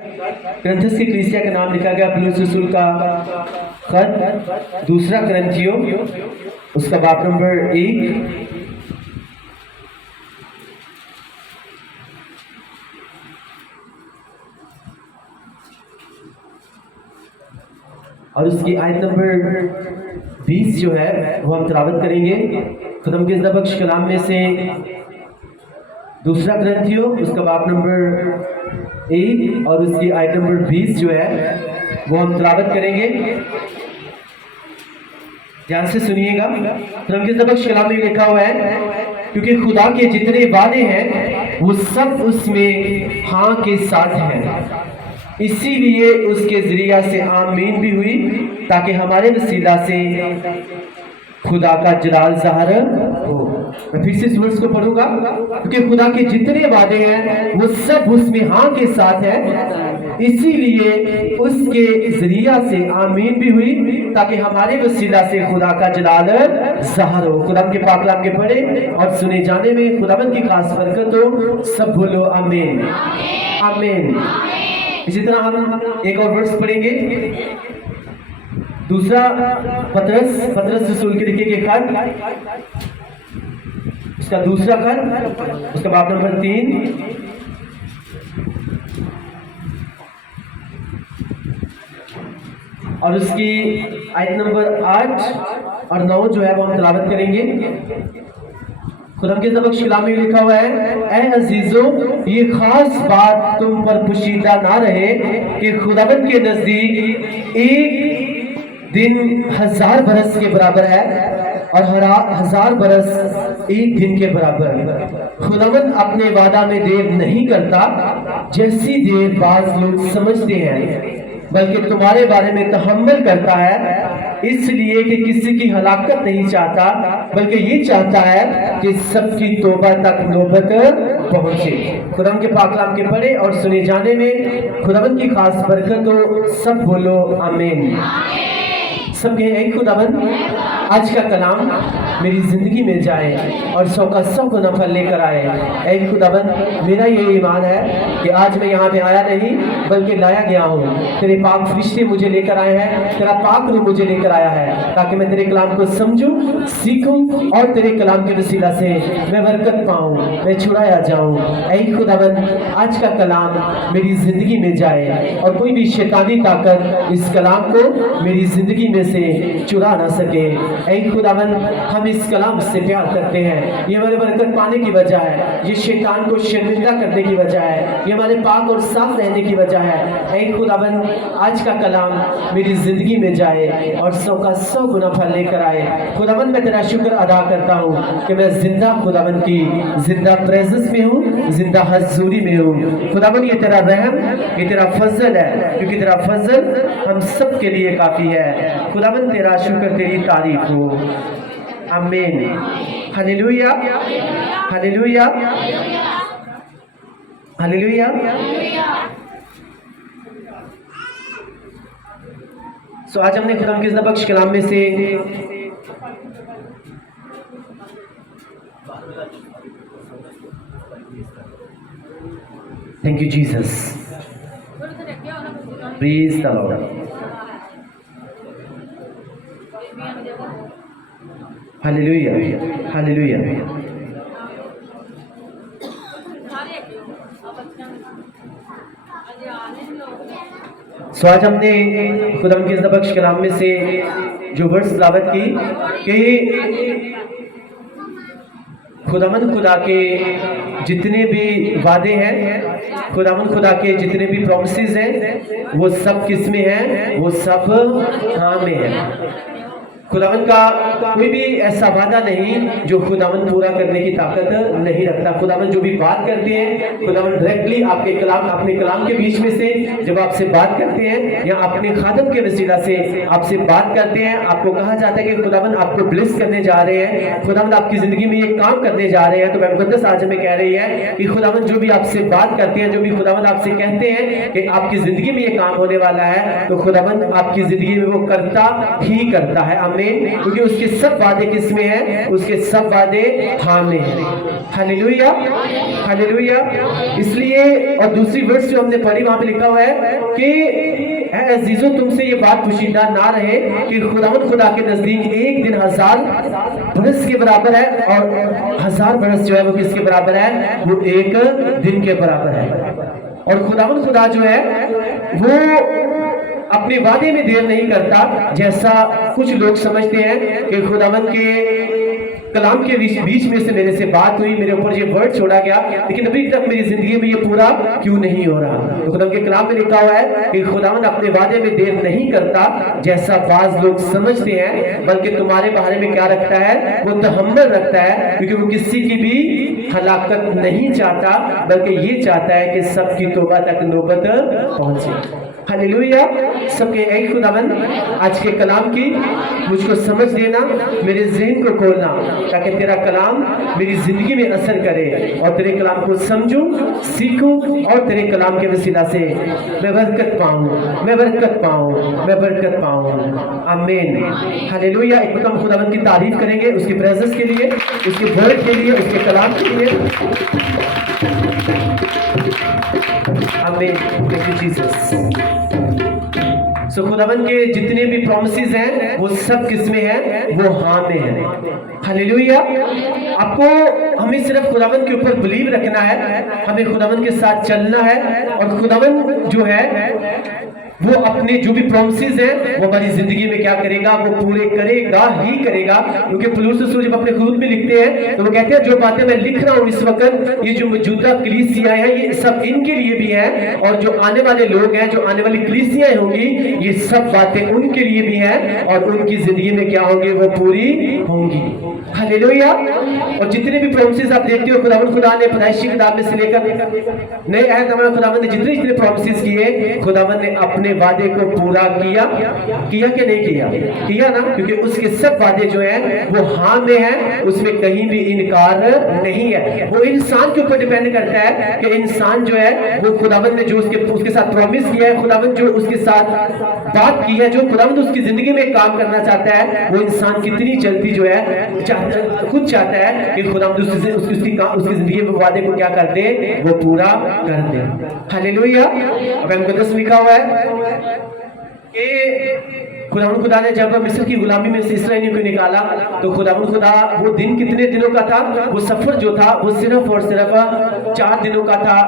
करंथियस की कलीसिया का नाम लिखा गया पौलुस रसूल का खत दूसरा करंथियों उसका बाब नंबर 1 और उसकी आयत नंबर 20 जो है वो हम तिलावत करेंगे खुदावंद के ज़िंदा बख्श कलाम में से दूसरा करंथियों उसका बाब नंबर 1 और उसकी आयत नंबर 20 जो है वो हम तिलावत करेंगे। ध्यान से सुनिएगा। खुदावंद के ज़िंदा बख्श कलाम में लिखा हुआ है, क्योंकि खुदा के जितने वादे हैं वो सब उसमें हाँ के साथ हैं, इसीलिए उसके ज़रिया से आमीन भी हुई, ताकि हमारे वसीला से खुदा का जलाल ज़ाहिर हो। मैं फिर से इस वर्स को पढ़ूंगा, क्योंकि खुदा के जितने वादे हैं वो सब उसमें हाँ के साथ है, इसीलिए उसके ज़रिया से आमीन भी हुई, ताकि हमारे वसीला से खुदा का जलाल ज़ाहिर हो। खुदावंद के पाक कलाम के पढ़े और सुने जाने में खुदावंद की खास बरकत हो। सब बोलो आमीन आमीन। इसी तरह हम एक और वर्स पढ़ेंगे, दूसरा पतरस रसूल के लिखे के खत उसका दूसरा खत उसका बाब नंबर 3 और उसकी आयत नंबर 8 और 9 जो है वो हम तिलावत करेंगे। खुदावंद के ज़िंदा बख्श कलाम में लिखा हुआ है, ऐ अजीजों ये खास बात तुम पर पोशीदा ना रहे कि खुदावंद के नजदीक एक दिन 1000 बरस के बराबर है और 1000 बरस एक दिन के बराबर। खुदावंद अपने वादा में देर नहीं करता जैसी देर बाज लोग समझते हैं, बल्कि तुम्हारे बारे में तहम्मुल करता है, इसलिए कि किसी की हलाकत नहीं चाहता, बल्कि ये चाहता है कि सबकी तौबा तक नौबत पहुंचे। खुदावंद के पाक कलाम के पढ़े और सुने जाने में खुदावंद की खास बरकत हो। सब बोलो आमीन। सब कहें ऐ खुदावंद आज का कलाम मेरी ज़िंदगी में जाए और 100 का 100 गुना फल लेकर आए। ऐ खुदावंद मेरा ये ईमान है कि आज मैं यहाँ पे आया नहीं बल्कि लाया गया हूँ। तेरे पाक फरिश्ते मुझे लेकर आए हैं, तेरा पाक रूह मुझे लेकर आया है, ताकि मैं तेरे कलाम को समझूं, सीखूं और तेरे कलाम के वसीला से मैं बरकत पाऊँ, मैं छुड़ाया जाऊँ। ऐ खुदावंद आज का कलाम मेरी ज़िंदगी में जाए और कोई भी शैतानी ताकत इस कलाम को मेरी ज़िंदगी में से चुरा ना सके। ऐ खुदावंद हम इस कलाम से प्यार करते हैं, ये हमारे बरकत पाने की वजह है, ये शैतान को शर्मिंदा करने की वजह है, ये हमारे पाक और साफ रहने की वजह है। ऐ खुदावंद आज का कलाम मेरी ज़िंदगी में जाए और 100 का 100 गुना फल लेकर आए। खुदावंद मैं तेरा शुक्र अदा करता हूँ कि मैं जिंदा खुदावंद की जिंदा प्रेजेंस में हूँ, जिंदा हजूरी में हूँ। खुदावंद ये तेरा रहम, ये तेरा फजल है, क्योंकि तेरा फजल हम सब के लिए काफ़ी है। खुदावंद तेरा शुक्र, तेरी तारीफ हो। आमीन। Hallelujah hallelujah hallelujah. सो आज हमने खुदावंद के ज़िंदा बख्श कलाम में से thank you Jesus, praise the Lord, hallelujah hallelujah. So आज हमने खुदावंद के ज़िंदा बख्श कलाम में से जो वर्स तिलावत की कि खुदावंद खुदा के जितने भी वादे हैं, खुदावंद खुदा के जितने भी प्रॉमिसेस हैं वो सब किस में हैं? वो सब हाँ में हैं। खुदावंद का कोई भी ऐसा वादा नहीं जो खुदावंद पूरा करने की ताकत नहीं रखता। खुदावंद जो भी बात करते हैं, खुदावंद डायरेक्टली आपके कलाम अपने कलाम के बीच में से जब आपसे बात करते हैं या अपने खादम के वसीला से आपसे बात करते हैं, आपको कहा जाता है कि खुदावंद आपको ब्लेस करने जा रहे हैं, खुदावंद आपकी ज़िंदगी में ये काम करने जा रहे हैं। तो मैं मुकद्दस आज हमें कह रही है कि खुदावंद जो भी आपसे बात करते हैं, जो भी खुदावंद आपसे कहते हैं कि आपकी ज़िंदगी में ये काम होने वाला है, तो खुदावंद आपकी ज़िंदगी में वो करता ही करता है। आमीन। क्योंकि उसके सब वादे किस में हैं? उसके सब वादे हाँ में हैं। Hallelujah hallelujah. इसलिए और दूसरी वर्स जो हमने पढ़ी वहां पे लिखा हुआ है कि ऐ अजीजो तुमसे ये बात पोशीदा ना रहे कि खुदावंद खुदा के नजदीक एक दिन 1000 बरस के बराबर है, और 1000 बरस जो है वो किसके बराबर है? वो एक दिन के बराबर है। और खुदावंद खुदा जो है वो अपने वादे में देर नहीं करता, जैसा कुछ लोग समझते हैं कि खुदावंद के कलाम के बीच में से मेरे से बात हुई, मेरे ऊपर ये वर्ड छोड़ा गया, लेकिन अभी तक मेरी जिंदगी में ये पूरा क्यों नहीं हो रहा। तो खुदावंद के कलाम में लिखा हुआ है कि खुदावंद अपने वादे में देर नहीं करता, जैसा बाज लोग समझते हैं, बल्कि तुम्हारे बारे में क्या रखता है? वो तहम्मुल रखता है, क्योंकि वो किसी की भी हलाकत नहीं चाहता, बल्कि ये चाहता है कि सबकी तौबा तक नौबत पहुंचे। हालेलुया। सबके एक खुदावंद आज के कलाम की मुझको समझ देना, मेरे ज़हन को खोलना, ताकि तेरा कलाम मेरी जिंदगी में असर करे और तेरे कलाम को समझूं, सीखूं और तेरे कलाम के वसीला से मैं बरकत पाऊं, मैं बरकत पाऊं, मैं बरकत पाऊं। आमीन। हालेलुया। एक बार हम खुदावंद की तारीफ करेंगे उसकी प्रेजेंस के लिए, उसके वर्ड के लिए, उसके कलाम के लिए। आमीन। Thank you Jesus. सो खुदावंद के जितने भी प्रॉमिसेस हैं वो सब किसमें हैं? वो हाँ में है। हालेलुया। आपको हमें सिर्फ खुदावंद के ऊपर बिलीव रखना है, हमें खुदावंद के साथ चलना है, और खुदावंद जो है वो अपने जो भी प्रॉमिसेस हैं वो हमारी जिंदगी में क्या करेगा? वो पूरे करेगा ही करेगा। क्योंकि पौलुस रसूल जब अपने खुद में लिखते हैं तो वो कहते हैं जो बातें मैं लिख रहा हूँ इस वक्त, ये जो मौजूदा कलीसियां हैं ये सब इनके लिए भी हैं, और जो आने वाले लोग हैं, जो आने वाली कलीसियां होंगी, ये सब बातें उनके लिए भी हैं, और उनकी जिंदगी में क्या होंगे? वो पूरी होंगी। हालेलुया। और जितने भी प्रॉमिसेस आप देखते हो खुदावंद खुदा ने पैदाइशी किताब में से लेकर नए अहद में खुदावंद ने जितने प्रॉमिसेस किए, खुदावंद ने अपने वादे को पूरा किया कि नहीं किया? किया ना, क्योंकि उसके सब वादे जो हैं वो हाँ में हैं, उसमें कहीं भी इनकार नहीं है। वो इंसान के ऊपर डिपेंड करता है कि इंसान जो है वो खुदावंद ने जो उसके साथ प्रॉमिस किया है, खुदावंद जो उसके साथ बात की है, जो खुदावंद उसकी जिंदगी में काम करना चाहता है, वो इंसान कितनी जल्दी जो है खुद चाहता है कि खुदावंद उसकी जिंदगी में वादे को क्या कर दे? वो पूरा कर दे। हालेलुया। अब मुकद्दस लिखा हुआ है कि खुदावंद खुदा ने जब मिस्र की गुलामी में से इस्राएलियों को निकाला, तो खुदावंद खुदा वो दिन कितने दिनों का था? वो सफर जो था वो सिर्फ और सिर्फ 4 दिनों का था,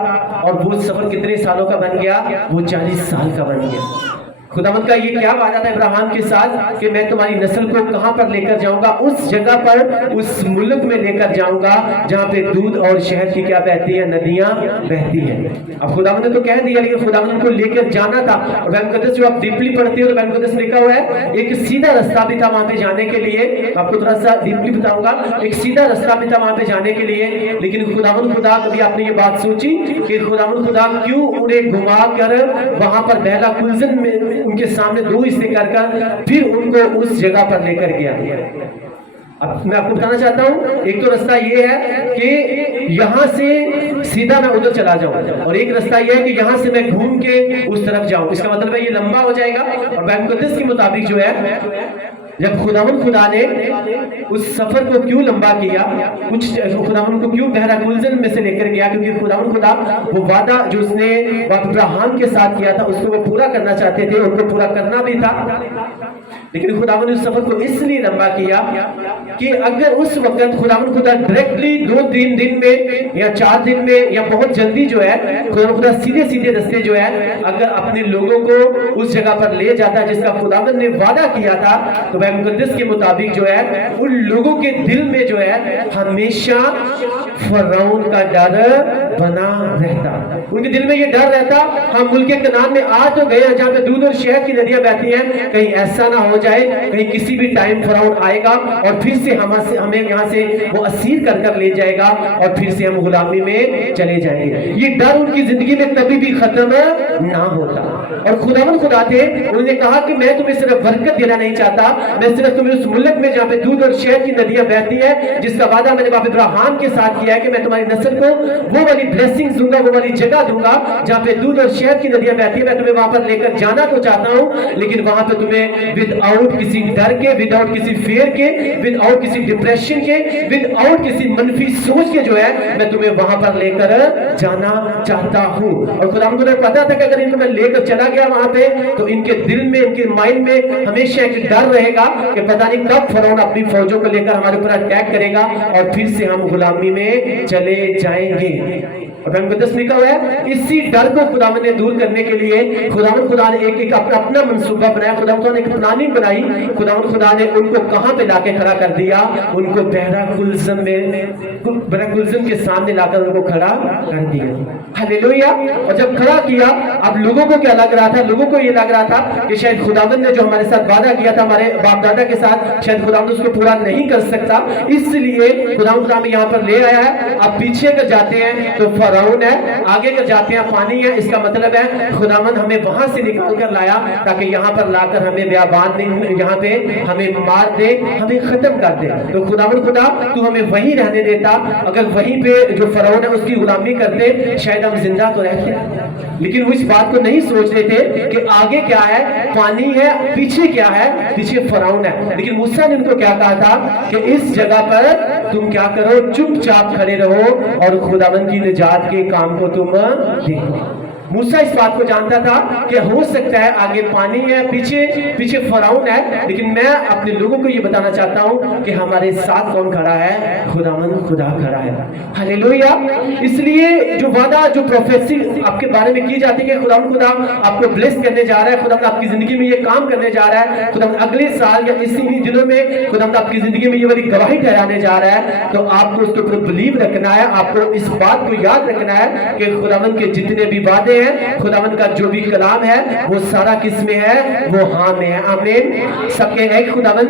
और वो सफर कितने सालों का बन गया? वो 40 साल का बन गया। खुदावंद का ये क्या वादा था इब्राहिम के साथ कि मैं तुम्हारी नस्ल को कहां पर लेकर जाऊंगा? उस जगह पर, उस मुल्क में लेकर जाऊंगा जहां पे दूध और शहद की क्या बहती है? नदियां बहती हैं। अब खुदावंद ने तो कह दिया, लेकिन खुदावंद को लेकर जाना था। और बैन मुकद्दस जो आप डीपली पढ़ते हो तो बैन मुकद्दस लिखा हुआ है एक सीधा रास्ता भी था वहां पे जाने के लिए। आपको थोड़ा सा डीपली बताऊंगा, एक सीधा रास्ता भी था वहां पे जाने के लिए, लेकिन खुदावंद खुदा, कभी आपने ये बात सोची कि खुदावंद खुदा क्यों उन्हें घुमा कर वहां पर बहला कुलजन में उनके सामने 2 हिस्से कर फिर उनको उस जगह पर लेकर गया? अब मैं आपको बताना चाहता हूं, एक तो रास्ता ये है कि यहां से सीधा मैं उधर चला जाऊं, और एक रास्ता ये है कि यहां से मैं घूम के उस तरफ जाऊं। इसका मतलब है ये लंबा हो जाएगा। और बैन मुकद्दस के मुताबिक जो है, जब खुदावंद खुदा ने उस सफर को क्यों लंबा किया, कुछ खुदावंद को क्यों बहरा गुलजन में से लेकर गया? क्योंकि खुदावंद खुदा वो वादा जो उसने अब्राहम के साथ किया था उसको वो पूरा करना चाहते थे, उनको पूरा करना भी था। लेकिन खुदावंद ने उस सफर को इसलिए लंबा किया कि अगर उस वक्त खुदावंद खुदा डायरेक्टली 2-3 दिन में या 4 दिन में या बहुत जल्दी जो है खुदावंद खुदा सीधे रास्ते जो है अगर अपने लोगों को उस जगह पर ले जाता जिसका खुदावंद ने वादा किया था, तो बैन मुकद्दस के मुताबिक जो है उन लोगों के दिल में जो है हमेशा फरौन का डर बना रहता। उनके दिल में ये डर रहता, हम मुल्क कनान में आ तो गए जहाँ पे दूध और शहद की नदियां बहती हैं, कहीं ऐसा ना हो जाए कहीं किसी भी टाइम फरौन आएगा और फिर से हमें यहाँ से वो असीर कर ले जाएगा और फिर से हम गुलामी में चले जाएंगे। ये डर उनकी जिंदगी में कभी भी खत्म ना होता। और खुदावन खुदा थे, उन्होंने कहा कि मैं तुम्हें सिर्फ बरकत देना नहीं चाहता, मैं सिर्फ तुम्हें उस मुल्क में जहाँ पे दूध और शहद की नदियां बहती है, जिसका वादा मैंने बाप इब्राहिम के साथ किया है कि मैं तुम्हारी नस्ल को वो वाली ब्लेसिंग्स दूंगा, वो वाली जगह दूंगा जहाँ पे दूध और शहद की नदियां बहती है। मैं तुम्हें वहां पर लेकर जाना तो चाहता हूँ, लेकिन वहां पे तुम्हें विदाउट किसी डर के, विदाउट किसी फेयर के, विदाउट किसी डिप्रेशन के, विदाउट किसी मनफी सोच के जो है मैं तुम्हें वहां पर लेकर जाना चाहता हूँ। और खुदा को पता था कि अगर इनको मैं लेकर चला गया वहां पे तो इनके दिल में, इनके माइंड में हमेशा एक डर रहेगा कि पता नहीं कब फरौन अपनी फौजों को लेकर हमारे ऊपर अटैक करेगा और फिर से हम गुलामी में चले जाएंगे। और मुकद्दस लिखा हुआ है, इसी डर को खुदावन ने दूर करने के लिए खुदा ने एक अपना मंसूबा बनाया, खुदा ने एक प्लानिंग बनाई। खुदा ने उनको कहां पे लाके खड़ा कर दिया? उनको बहरा कुलज़म के सामने लाकर उनको खड़ा कर दिया। हालेलुया। और जब खड़ा किया, अब लोगों को क्या लग रहा था? लोगों को ये लग रहा था कि शायद खुदावन ने जो हमारे साथ वादा किया था हमारे बाप दादा के साथ, शायद खुदावन उसको पूरा नहीं कर सकता, इसलिए खुदा में यहाँ पर ले आया है। अब पीछे कर जाते हैं तो फरौन है, आगे कर जाते हैं पानी है। इसका मतलब है खुदावन हमें वहां से निकाल कर लाया ताकि यहाँ पर लाकर हमें बेआबाद नहीं, यहाँ पे हमें मार दे, हमें खत्म कर दे। तो खुदा तू हमें वहीं रहने देता, अगर वहीं पे जो फरौन है उसकी गुलामी करते शायद हम जिंदा तो रहते। लेकिन वो इस बात को नहीं सोच रहे थे कि आगे क्या है, पानी है, पीछे क्या है, पीछे फरौन है। लेकिन मूसा ने उनको क्या कहा था कि इस जगह पर तुम क्या करो, चुपचाप खड़े रहो और खुदावन की निजात के काम को तुम देखो। मूसा इस बात को जानता था कि हो सकता है आगे पानी है, पीछे फरौन है, लेकिन मैं अपने लोगों को ये बताना चाहता हूं कि हमारे साथ कौन खड़ा है? खुदा खड़ा है। हालेलुया। इसलिए जो वादा, जो प्रोफेसी आपके बारे में की जाती है कि खुदा आपको ब्लेस करने जा रहा है, खुदा आपकी जिंदगी में ये काम करने जा रहा है, खुदा अगले साल या इसी दिनों में खुदा आपकी जिंदगी में ये वाली गवाही ठहराने जा रहा है, तो आपको उसके ऊपर बिलीव रखना है। आपको इस बात को याद रखना है कि खुदावन के जितने भी वादे, खुदावन का जो भी कलाम है वो सारा किस में है? वो हाँ में है। आमीन। सबके एक खुदावन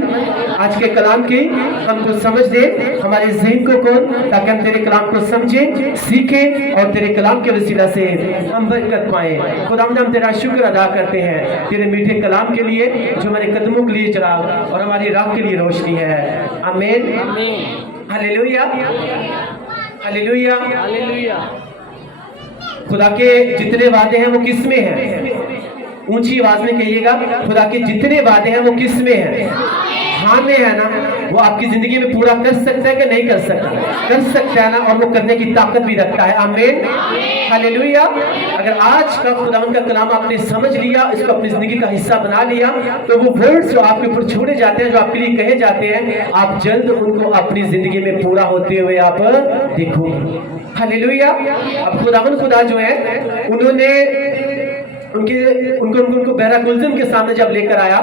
आज के कलाम की हमको समझ दे, हमारे ज़हन को खोल, ताकि हम तेरे कलाम को समझें, सीखें और तेरे कलाम के वसीला से हम बरकत पाएं। खुदावन हम तेरा शुक्र अदा करते हैं तेरे मीठे कलाम के लिए जो हमारे कदमों के लिए चिराग और हमारी राह के लिए रोशनी है। आमीन। हालेलुया। हालेलुया। हालेलुया। खुदा के जितने वादे हैं वो किस में हैं? ऊंची आवाज में कहिएगा, खुदा के जितने वादे हैं वो किस में हैं? हाँ में है ना। वो आपकी जिंदगी में पूरा कर सकता है कि नहीं कर सकता? कर सकता है ना, और वो करने की ताकत भी रखता है। आमीन। हालेलुया। अगर आज का खुदावन का कलाम आपने समझ लिया, इसको अपनी जिंदगी का हिस्सा बना लिया, तो वो वर्ड्स जो आपके ऊपर छोड़े जाते हैं, जो आपके लिए कहे जाते हैं, आप जल्द उनको अपनी जिंदगी में पूरा होते हुए आप देखोगे। हालेलुया। अब खुदा जो है उन्होंने उनको बहरा कुलज़म के सामने जब लेकर आया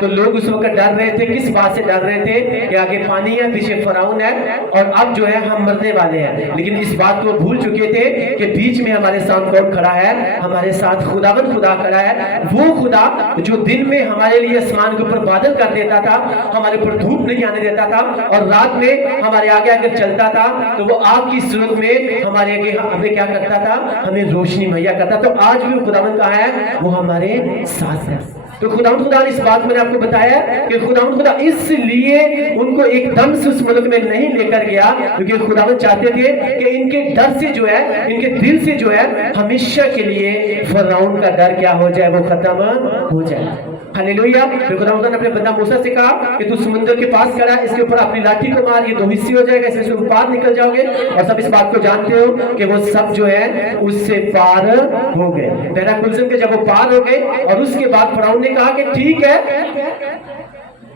तो लोग उस वक्त डर रहे थे। किस बात से डर रहे थे? कि आगे पानी है, पीछे फरौन है और अब जो है हम मरने वाले हैं। लेकिन इस बात को भूल चुके थे कि बीच में हमारे साथ कौन खड़ा है? हमारे साथ खुदा खड़ा है। वो खुदा जो दिन में हमारे लिए आसमान के ऊपर बादल कर देता था, हमारे ऊपर धूप नहीं आने देता था, और रात में हमारे आगे अगर चलता था तो वो आग की सूरत में हमारे आगे हमें क्या करता था? हमें रोशनी मुहैया करता। तो आज भी खुदावन कहाँ है? वो हमारे साथ है। तो खुदा ने इस बात मैंने आपको बताया कि खुदा इसलिए उनको एकदम से उस मुल्क में नहीं लेकर गया क्योंकि खुदा चाहते थे कि इनके डर से जो है, इनके दिल से जो है हमेशा के लिए फरौन का डर क्या हो जाए? वो खत्म हो जाए। हालेलुया। फिर खुदा ने अपने बंदा मूसा से कहा कि तू समुद्र के पास खड़ा, इसके ऊपर अपनी लाठी को मार, ये दो हिस्से हो जाएगा, इसमें से पार निकल जाओगे। और सब इस बात को जानते हो कि वो सब जो है उससे पार हो गए। बहरा कुलज़म के जब वो पार हो गए और उसके बाद फरौन ने कहा कि ठीक है,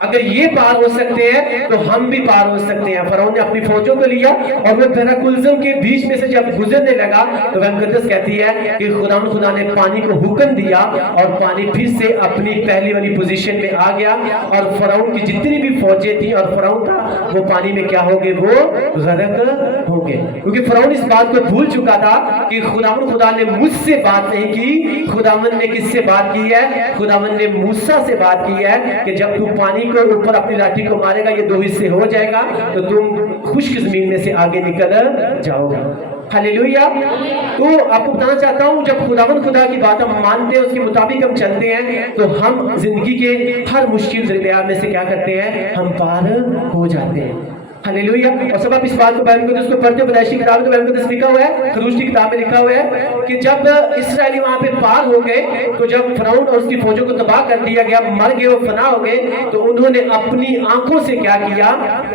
अगर ये पार हो सकते हैं तो हम भी पार हो सकते हैं। फरौन ने अपनी फौजों को लिया और वो बहरा कुलज़म के बीच में से जब गुजरने लगा तो वह मुकद्दस कहती है कि खुदा ने पानी को हुक्म दिया और पानी फिर से अपनी पहली वाली पोजीशन में आ गया और फरौन की जितनी भी फौजें थी और फरौन था वो पानी में क्या हो गए? वो गरक हो गए। क्योंकि फरौन इस बात को भूल चुका था कि खुदा ने मुझसे बात नहीं की। खुदावन ने किससे बात की है? खुदावन ने मूसा से बात की है कि जब तू पानी को ऊपर अपनी लाठी को मारेगा, ये दो हिस्से हो जाएगा, तो तुम खुश्क जमीन में से आगे निकल जाओगे। हालेलुया। तो आपको बताना चाहता हूँ, जब खुदावन खुदा की बात हम मानते हैं, उसके मुताबिक हम चलते हैं, तो हम जिंदगी के हर मुश्किल दरिया में से क्या करते हैं, हम पार हो जाते हैं। हालेलुया। और सब आप इस बात को बाइबल को उसको पढ़ते, पैदाइश की किताब में बाइबल को लिखा हुआ है, खरूज की किताब में लिखा हुआ है कि जब इस्राएली वहां पे पार हो गए, तो जब फरौन और उसकी फौजों को तबाह कर दिया गया, मर गए और फना हो गए, तो उन्होंने अपनी आंखों से क्या किया,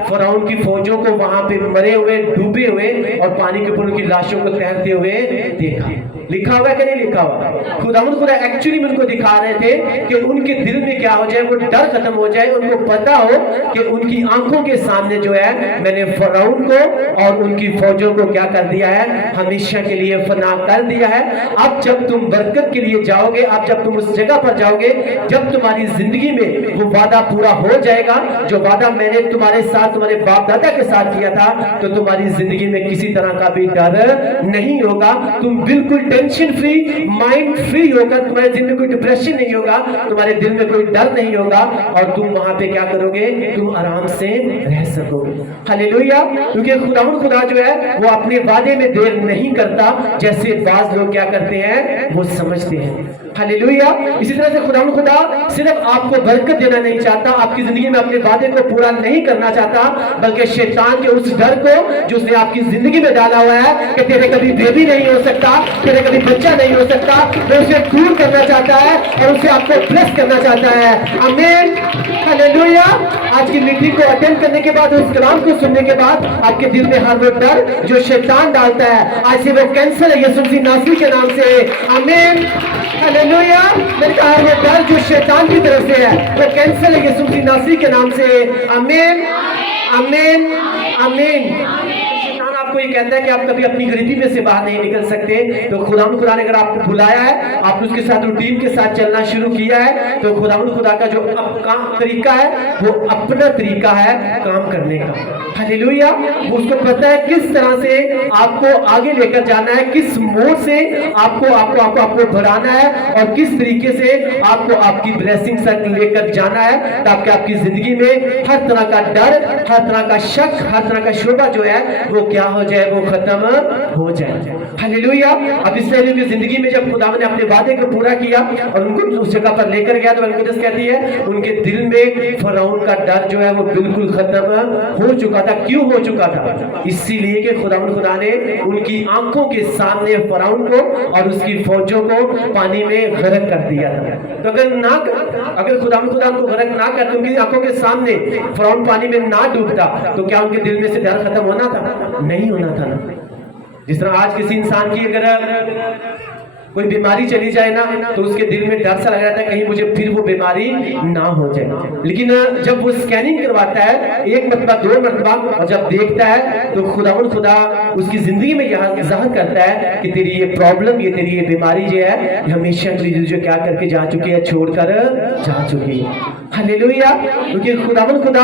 फरौन की फौजों को वहां पे मरे हुए, डूबे हुए और पानी के ऊपर उनकी लाशों को तैरते हुए देखा। लिखा हुआ है कि नहीं लिखा हुआ? खुदा एक्चुअली में उनको दिखा रहे थे कि उनके दिल में क्या हो जाए, वो डर खत्म हो जाए, उनको पता हो कि उनकी आंखों के सामने जो है, मैंने फरौन को और उनकी फौजों को क्या कर दिया है, हमेशा के लिए फना कर दिया है। अब जब तुम बरकत के लिए जाओगे, अब जब तुम उस जगह पर जाओगे, जब तुम्हारी जिंदगी में वो वादा पूरा हो जाएगा, जो वादा मैंने तुम्हारे साथ, तुम्हारे बाप दादा के साथ किया था, तो तुम्हारी जिंदगी में किसी तरह का भी डर नहीं होगा। तुम बिल्कुल टेंशन फ्री, माइंड फ्री होकर, तुम्हारे दिल में कोई डिप्रेशन नहीं होगा, तुम्हारे दिल में कोई डर नहीं होगा, और तुम वहां पे क्या करोगे, तुम आराम से रह सकोगे। हालेलुया। क्योंकि खुदा जो है वो अपने वादे में देर नहीं करता, जैसे बाज लोग क्या करते हैं, वो समझते हैं। हालेलुया। इसी तरह से खुदा सिर्फ आपको बरकत देना नहीं चाहता, आपकी जिंदगी में अपने वादे को पूरा नहीं करना चाहता, बल्कि शैतान के उस डर को जो उसने आपकी जिंदगी में डाला हुआ है कि तेरे कभी बेबी नहीं हो सकता, तेरे कभी बच्चा नहीं हो सकता, वो उसे दूर करना चाहता है और उसे आपको ब्लेस करना चाहता है। आमीन। हालेलुया। आज की मीटिंग को अटेंड करने के बाद, उस कलाम को सुनने के बाद, आपके दिल में हर वो डर जो शैतान डालता है, आज से वो कैंसिल है यीशु मसीह नासरी के नाम से। आमीन। हालेलुया। मैंने कहा वो डर जो शैतान की तरफ से है, वो कैंसिल है यीशु मसीह नासरी के नाम से। आमीन, आमीन, आमीन। आपको ये कहता है कि आप कभी अपनी गरीबी में से बाहर नहीं निकल सकते, तो खुदा ने अगर आपको बुलाया है, आपने उसके साथ रूटीन के साथ चलना शुरू किया है, तो खुदा का जो काम तरीका है, वो अपना तरीका है काम करने का। हालेलुया। वो उसको पता है किस तरह से आपको आगे लेकर जाना है, किस मोड़ से आपको बढ़ाना है, और किस तरीके से आपको आपकी ब्लेसिंग तक लेकर जाना है, ताकि आपकी जिंदगी में हर तरह का डर, हर तरह का शक, हर तरह का शोभा जो है वो क्या हो जाए, वो खत्म हो जाए। हालेलुया। अब इसराइलियों की जिंदगी में जब खुदा ने अपने वादे को पूरा किया और उनको उस जगह पर लेकर गया, तो मुकद्दस कहती है उनके दिल में फरौन का डर जो है वो बिल्कुल खत्म हो चुका था। क्यों हो चुका था? इसीलिए कि खुदा ने उनकी आंखों के सामने फरौन को और उसकी फौजों को पानी में गर्क कर दिया था। तो अगर खुदा को गर्क ना करते, उनकी आंखों के सामने फरौन पानी में ना डूबता, तो क्या उनके दिल में से डर खत्म होना था? नहीं होना था ना। जिस तरह आज किसी इंसान की अगर कोई बीमारी चली जाए ना, तो उसके दिल में डर सा लग जाता है कहीं मुझे फिर वो बीमारी ना हो जाए। लेकिन जब वो स्कैनिंग करवाता है, एक मरतबा, दो मरतबा, और जब देखता है, तो खुदा उसकी जिंदगी में यहाँ ज़ाहिर करता है कि तेरी ये प्रॉब्लम, ये तेरी ये बीमारी जो है, हमेशा के लिए जो क्या करके जा चुकी है, छोड़कर जा चुकी है। हालेलुया। क्योंकि खुदा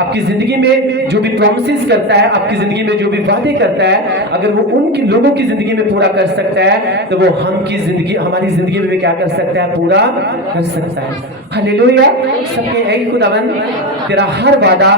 आपकी जिंदगी में जो भी प्रॉमिसेस करता है, आपकी जिंदगी में जो भी वादे करता है, अगर वो उनकी लोगों की जिंदगी में पूरा कर सकता है, तो वो हमारी जिंदगी में भी क्या कर सकता है, पूरा कर सकता है। हालेलुया। सबके ऐ खुदावन तेरा हर वादा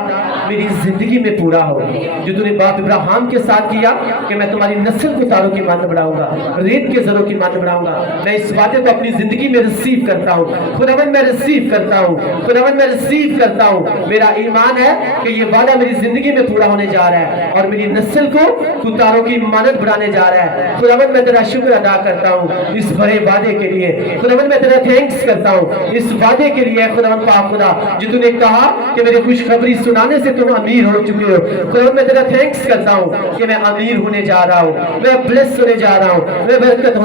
मेरी जिंदगी में पूरा हो, जो तूने बाप इब्राहिम के साथ किया कि मैं तुम्हारी नस्ल को तारों की मानो बढ़ाऊंगा, रेत के जरों की मानो बढ़ाऊंगा। मैं इस वादे को अपनी जिंदगी में रिसीव करता हूँ खुदावन, मैं रिसीव करता हूँ खुदावन, मैं रिसीव करता हूँ। मेरा ईमान है कि ये वादा मेरी जिंदगी में पूरा होने जा रहा है और मेरी नस्ल को तू तारों की मानद बढ़ाने जा रहा है। खुदावन मैं तेरा शुक्र अदा करता हूँ इस बड़े वादे के लिए। खुदावन मैं तेरा थैंक्स करता हूँ इस वादे के लिए। खुदावन पाक खुदा, जो तूने कहा कि मेरी खुशखबरी सुनाने से तुम अमीर हो चुके हो, खुदावन मैं तेरा थैंक्स करता हूँ कि मैं अमीर होने जा रहा हूँ, मैं ब्लेस होने जा रहा हूँ, मैं बरकत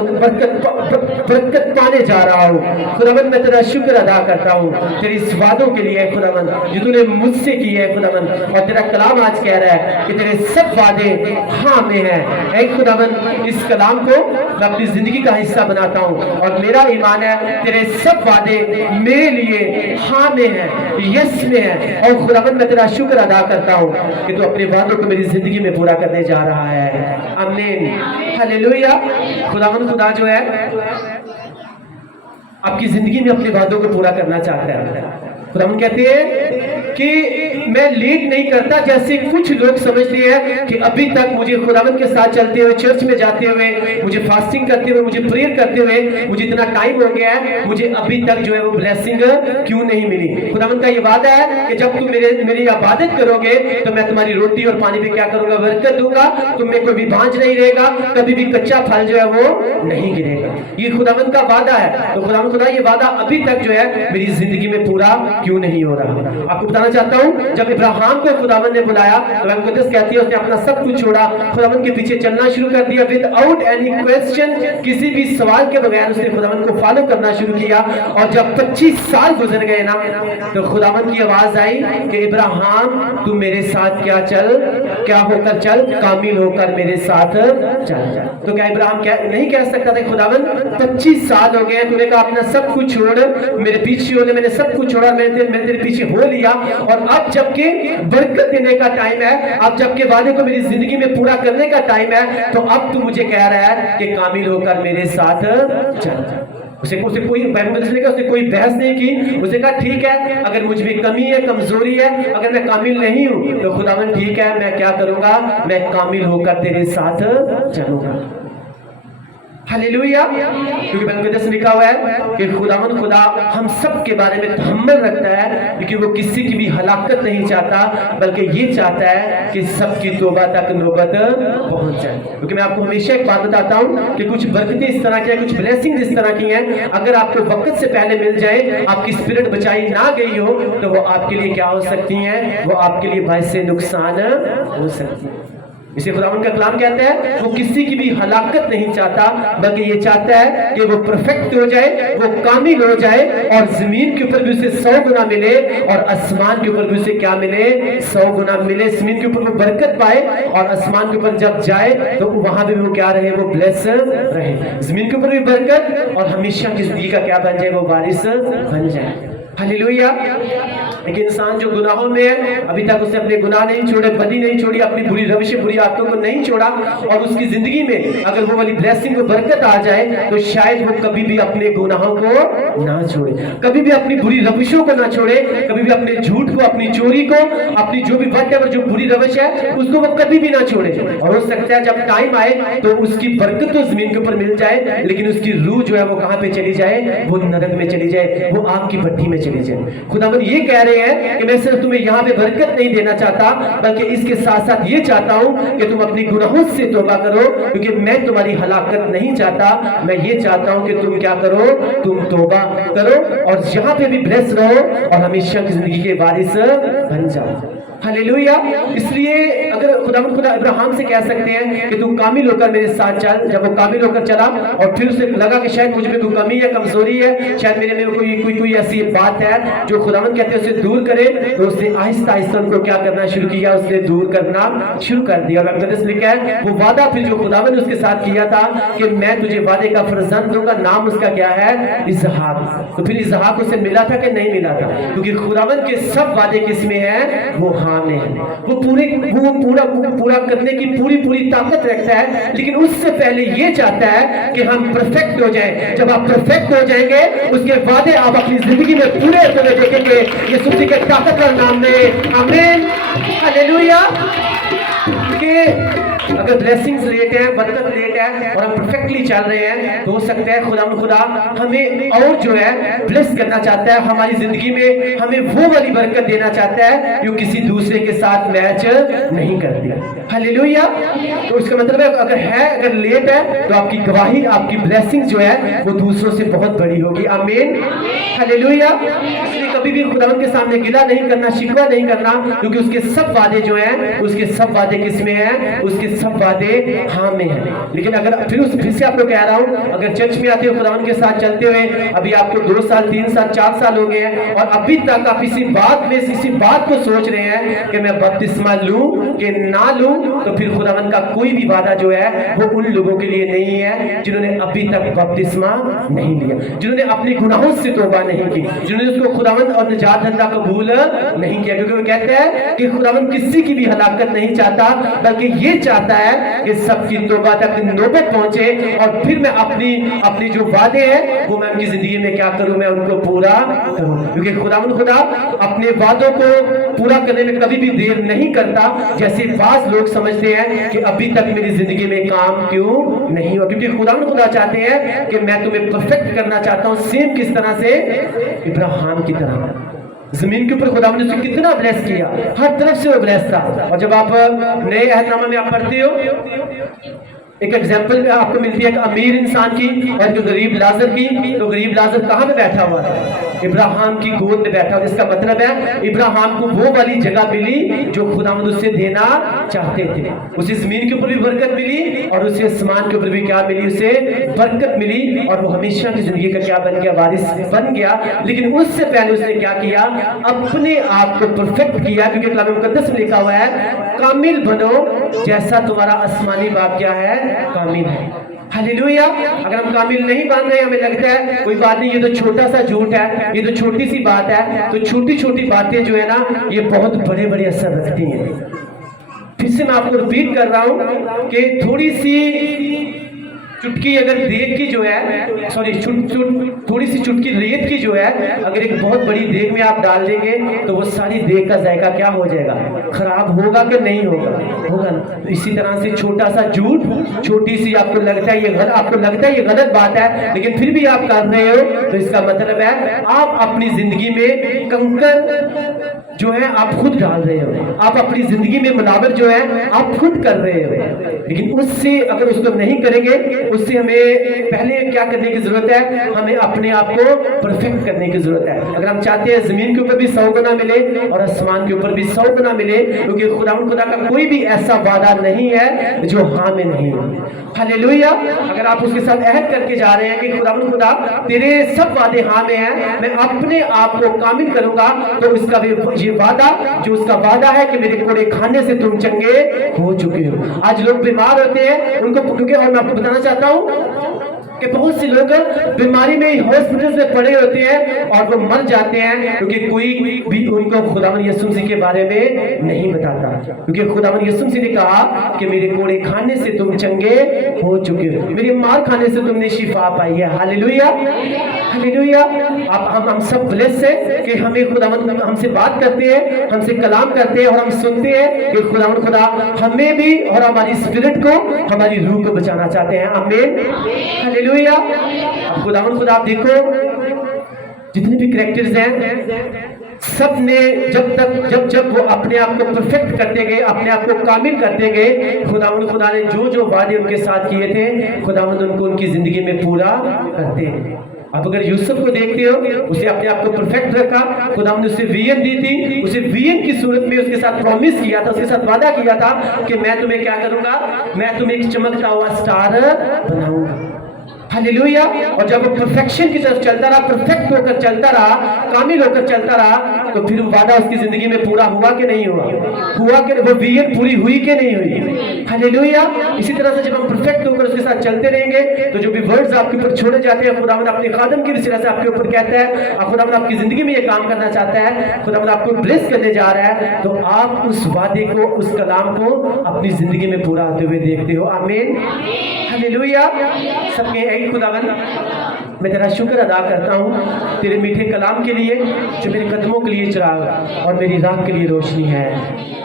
पाने जा रहा हूँ। खुदावन मैं तेरा शुक्र अदा करता हूँ तेरे इस वादों के लिए खुदावन, जो तूने मुझसे किए है खुदावन। और तेरा कलाम आज कह रहा है कि तेरे सब वादे हाँ में हैं। ऐ खुदावन, इस कलाम को मैं अपनी जिंदगी का हिस्सा बनाता हूँ और मेरा ईमान है तेरे सब वादे मेरे लिए हाँ में है, यस में है। और खुदावन मैं तेरा शुक्र अदा करता हूँ कि तू अपने वादों को मेरी जिंदगी में पूरा करने जा रहा है। आमीन, हालेलुया। खुदावन खुदा जो है आपकी जिंदगी में अपने वादों को पूरा करना चाहता है। खुदावन कहते हैं कि मैं लेट नहीं करता, जैसे कुछ लोग समझते हैं कि अभी तक मुझे खुदावन के साथ चलते हुए, चर्च में जाते हुए, मुझे फास्टिंग करते हुए, मुझे प्रेयर करते हुए मुझे इतना टाइम हो गया है, मुझे अभी तक जो है वो ब्लेसिंग क्यों नहीं मिली। खुदावन का ये वादा है कि जब तुम मेरी इबादत करोगे तो मैं तुम्हारी रोटी और पानी पे क्या करूंगा, बरकत दूंगा, तुम में कोई भी बांझ नहीं रहेगा, कभी भी कच्चा फल जो है वो नहीं गिरेगा। ये खुदावन का वादा है। तो खुदावन खुदा ये वादा अभी तक जो है मेरी जिंदगी में पूरा क्यों नहीं हो रहा। आपको बताना चाहता हूं, जब इब्राहिम को खुदावन ने बुलाया तो मुकद्दस कहती है उसने अपना सब कुछ छोड़ा, खुदावन के पीछे चलना शुरू कर दिया, विदाउट एनी क्वेश्चन, किसी भी सवाल के बगैर उसने खुदावन को फॉलो करना शुरू किया। और जब 25 साल गुजर गए ना, तो खुदावन की आवाज आई कि इब्राहिम तू मेरे साथ क्या होकर चल, कामिल होकर मेरे साथ चल। तो क्या इब्राहिम नहीं कह सकता था खुदावन 25 साल हो गए, तूने कहा अपना सब कुछ छोड़ मेरे पीछे हो, मैंने सब कुछ छोड़ा, मैंने तेरे पीछे हो लिया, और अब जबकि बरकत देने का टाइम है, अब जबकि वादे को मेरी जिंदगी में पूरा करने का टाइम है, तो अब तू मुझे कह रहा है कि कामिल होकर मेरे साथ चल। उसे कोई उसने कोई बहस नहीं की। उसे कहा ठीक है, अगर मुझ में कमी है, कमजोरी है, अगर मैं कामिल नहीं हूं तो खुदावन ठीक है, मैं क्या करूंगा, मैं कामिल होकर तेरे साथ चलूंगा। हालेलुया। क्योंकि मुकद्दस में लिखा हुआ है कि खुदावन खुदा हम सब के बारे में तहम्मुल रखता है, क्योंकि वो किसी की भी हलाकत नहीं चाहता, बल्कि ये चाहता है कि सबकी तौबा तक नौबत पहुंच जाए। क्योंकि मैं आपको हमेशा एक बात बताता हूं कि कुछ बरकतें इस तरह की हैं, कुछ ब्लेसिंग इस तरह की हैं, अगर आपको वक्त से पहले मिल जाए, आपकी स्पिरिट बचाई ना गई हो, तो वो आपके लिए क्या हो सकती हैं, वो आपके लिए बाइस से नुकसान हो सकती है। इसे खुदावन का कलाम कहता है वो किसी की भी हलाकत नहीं चाहता, बल्कि ये चाहता है कि वो परफेक्ट हो जाए, वो कामिल हो जाए, और जमीन के ऊपर भी उसे 100 गुना मिले, और आसमान के ऊपर भी उसे क्या मिले, 100 गुना मिले। जमीन के ऊपर वो बरकत पाए, और आसमान के ऊपर जब जाए तो वहां भी वो क्या रहे, वो ब्लेस रहे। जमीन के ऊपर भी बरकत, और हमेशा की जिंदगी का क्या बन जाए, वो बारिश बन जाए। हालेलुया। लेकिन इंसान जो गुनाहों में है, अभी तक उसने अपने गुनाह नहीं छोड़े, बदी नहीं छोड़ी, अपनी बुरी रविश, बुरी आदतों को नहीं छोड़ा, और उसकी जिंदगी में अगर वो वाली ब्लेसिंग को बरकत आ जाए, तो शायद वो कभी भी अपने गुनाहों को ना छोड़े, कभी भी अपनी बुरी रविशों को ना छोड़े, कभी भी अपने झूठ को, अपनी चोरी को, अपनी जो भी व्हाटएवर जो बुरी रविश है, उसको वो कभी भी ना छोड़े। और हो सकता है जब टाइम आए तो उसकी बरकत तो जमीन के ऊपर मिल जाए, लेकिन उसकी रूह जो है वो कहां पे चली जाए, वो नरक में चली जाए, वो आग की भट्टी में चली जाए। खुदावन ये कह रहे हैं कि मैं सिर्फ तुम्हें यहाँ पे बरकत नहीं देना चाहता, बल्कि इसके साथ साथ ये चाहता हूं कि तुम अपनी गुनाहों से तौबा करो, क्योंकि मैं तुम्हारी हलाकत नहीं चाहता। मैं ये चाहता हूं कि तुम क्या करो, तुम तौबा करो, और यहाँ पे भी ब्लेस रहो, और हमेशा की जिंदगी के वारिस बन जाओ। हालेलुया। इसलिए अगर खुदावन खुदा इब्राहिम से कह सकते हैं कि तू कामिल होकर मेरे साथ चल, जब वो कामिल होकर चला, और फिर उसे लगा कि शायद मुझ में कोई कमी है, कमजोरी है, शायद मेरे में कोई ऐसी बात है जो खुदावन कहते हैं उसे दूर करे, तो उसने आहिस्ता आहिस्ता उनको क्या करना शुरू किया, उसने दूर करना शुरू कर दिया। और मुकद्दस लिखा है वो वादा फिर जो खुदावन ने उसके साथ किया था कि मैं तुझे वादे का फरजंद दूंगा, नाम उसका क्या है, इसहाक। तो फिर इसहाक उसे मिला था कि नहीं मिला था, क्योंकि खुदावन के सब वादे किसमें है, वो हाँ में है। वो पूरा करने की पूरी ताकत रखता है, लेकिन उससे पहले ये चाहता है कि हम परफेक्ट हो जाएं। जब आप परफेक्ट हो जाएंगे, उसके वादे आप अपनी जिंदगी में पूरे होते देखेंगे, यीशु मसीह के ताकतवर नाम में, आमीन, हालेलुया। अगर ब्लेसिंग्स लेट है, बरकत लेट है, और हम परफेक्टली चल रहे हैं, तो हो सकता है खुदा हमें और जो है ब्लेस करना चाहता है, हमारी जिंदगी में हमें वो वाली बरकत देना चाहता है जो किसी दूसरे के साथ मैच नहीं करती। हालेलुया। तो इसका मतलब है अगर लेट है, तो आपकी गवाही, आपकी ब्लेसिंग जो है वो दूसरों से बहुत बड़ी होगी। आमीन, हालेलुया। इसलिए कभी भी खुदावंद के सामने गिला नहीं करना, शिकवा नहीं करना, क्योंकि उसके सब वादे जो हैं, उसके सब वादे किसमें हैं, उसके सब वादे हाँ में हैं। लेकिन अगर फिर से आपको कह रहा हूं, अगर चर्च में आते हो, खुदावंद के साथ चलते हुए, अभी आपको 2 साल 3 साल 4 साल हो गए हैं, और अभी तक आप इसी बात को सोच रहे हैं कि मैं बपतिस्मा लूं कि ना लूं, तो फिर खुदावंद का कोई भी वादा जो है वो उन लोगों के लिए नहीं है जिन्होंने अभी तक बपतिस्मा नहीं लिया, जिन्होंने अपने गुनाहों से तौबा नहीं की, जिन्होंने उसको खुदावंद और निजात दहिंदा कबूल नहीं किया। क्योंकि वो कहते हैं कि खुदावंद किसी की भी हलाकत नहीं चाहता, बल्कि ये चाहता चाहता है कि सबकी तौबा तक नौबत पहुंचे और फिर मैं अपनी जो वादे हैं वो मैं उनकी जिंदगी में क्या करूं, मैं उनको पूरा करूं, क्योंकि खुदा अपने वादों को पूरा करने में कभी भी देर नहीं करता। जैसे बाज़ लोग समझते हैं कि अभी तक मेरी जिंदगी में काम क्यों नहीं हुआ, क्योंकि खुदा चाहते हैं कि मैं तुम्हें परफेक्ट करना चाहता हूं, सेम किस तरह से, इब्राहिम की तरह। जमीन के ऊपर खुदा ने उसे कितना ब्लेस किया, हर तरफ से वो ब्लेस था। और जब आप नए अहदनामा में आप पढ़ते हो, एक एग्जाम्पल आपको मिलती है एक अमीर इंसान की और एक गरीब लाजर की। तो गरीब लाजर कहाँ पे बैठा हुआ है, इब्राहिम की गोद में बैठा हुआ, जिसका मतलब है इब्राहिम को वो वाली जगह मिली जो खुदावंद उससे देना चाहते थे। उसे जमीन के ऊपर भी बरकत मिली और उसे आसमान के ऊपर भी क्या मिली, उसे बरकत मिली, और वो हमेशा की जिंदगी का क्या बन गया, वारिस बन गया। लेकिन उससे पहले उसने क्या किया, अपने आप को परफेक्ट किया, क्योंकि कलाम मुकद्दस में लिखा हुआ है कामिल बनो जैसा तुम्हारा आसमानी बाप क्या है, कामिल है। हालेलुया। अगर हम कामिल नहीं बन रहे, हमें लगता है कोई बात नहीं, ये तो छोटा सा झूठ है, ये तो छोटी सी बात है, तो छोटी छोटी बातें जो है ना ये बहुत बड़े बड़े असर रखती हैं। फिर से मैं आपको रिपीट कर रहा हूं कि थोड़ी सी चुटकी अगर देग की जो है, सॉरी थोड़ी सी चुटकी रेत की जो है अगर एक बहुत बड़ी देग में आप डाल देंगे तो वो सारी देग का जायका क्या हो जाएगा, खराब होगा कि नहीं होगा, होगा ना। तो इसी तरह से छोटा सा झूठ, छोटी सी आपको लगता है ये गलत बात है, लेकिन फिर भी आप कर रहे हो, तो इसका मतलब है आप अपनी जिंदगी में कंकर जो है आप खुद डाल रहे हो, आप अपनी जिंदगी में मिलावट जो है आप खुद कर रहे हो। लेकिन उससे अगर उसको नहीं करेंगे, उससे हमें पहले क्या करने की जरूरत है, हमें अपने आप को परफेक्ट करने की जरूरत है। अगर हम चाहते हैं जमीन के ऊपर भी 100 गुना मिले और आसमान के ऊपर भी 100 गुना मिले, क्योंकि खुदा का कोई भी ऐसा वादा नहीं है जो हाँ में नहीं है। हालेलुया। अगर आप उसके साथ अहद करके जा रहे हैं कि खुदा तेरे सब वादे हाँ में हैं, मैं अपने आप को कामिल करूंगा, तो उसका ये वादा जो उसका वादा है कि मेरे कोड़े खाने से तुम चंगे हो चुके हो। आज लोग बीमार होते हैं उनको, क्योंकि और मैं आपको बताना चाहता हूं कि बहुत से लोग बीमारी में हॉस्पिटल में पड़े होते हैं और वो मर जाते हैं, क्योंकि कोई भी उनको खुदावंद यीशु मसीह के बारे में नहीं बताता। क्योंकि खुदावंद यीशु मसीह ने कहा कि मेरे कोड़े खाने से तुम चंगे हो चुके हो, मेरी मार खाने से तुमने शिफा पाई है। Hallelujah, hallelujah. हम सब ब्लेस है कि हमें खुदावंद हमसे बात करते हैं, हमसे कलाम करते हैं और हम सुनते हैं कि खुदा हमें भी और हमारी स्पिरिट को, हमारी रूह को बचाना चाहते हैं। आमीन, हालेलुया। खुदा आप देखो जितने भी कैरेक्टर्स हैं सब ने जब वो अपने आप को परफेक्ट करते गए, अपने आप को कामिल करते गए, खुदा ने जो वादे उनके साथ किए थे खुदावंद उनको उनकी जिंदगी में पूरा करते हैं। अब अगर यूसुफ को देखते हो, उसे अपने आप को परफेक्ट रखा, खुदावंद ने उसे विजन दी थी, उसे विजन की सूरत में उसके साथ प्रॉमिस किया था, उसके साथ वादा किया था कि मैं तुम्हें क्या करूंगा, मैं तुम्हें एक चमकता हुआ स्टार बनाऊंगा। हालेलुया। और जब वो परफेक्शन की तरफ चलता रहा, परफेक्ट होकर चलता रहा, कामिल होकर चलता रहा, तो फिर वो वादा उसकी जिंदगी में पूरा हुआ कि नहीं हुआ कि वो विजन पूरी हुई कि नहीं हुई। हालेलुया। इसी तरह से जब हम परफेक्ट होकर उसके साथ चलते रहेंगे तो जो भी वर्ड्स आपके ऊपर छोड़े जाते हैं, खुदावंद अपने खादम की वसीला से आपके ऊपर कहता है, खुदावंद आपकी जिंदगी में ये काम करना चाहता है, खुदावंद आपको ब्लेस करने जा रहा है, तो आप उस वादे को, उस कलाम को अपनी जिंदगी में पूरा होते हुए देखते हो। आमीन, हालेलुया। सबके खुदावंद मैं तेरा शुक्र अदा करता हूँ तेरे मीठे कलाम के लिए, जो मेरे कदमों के लिए चिराग और मेरी राह के लिए रोशनी है।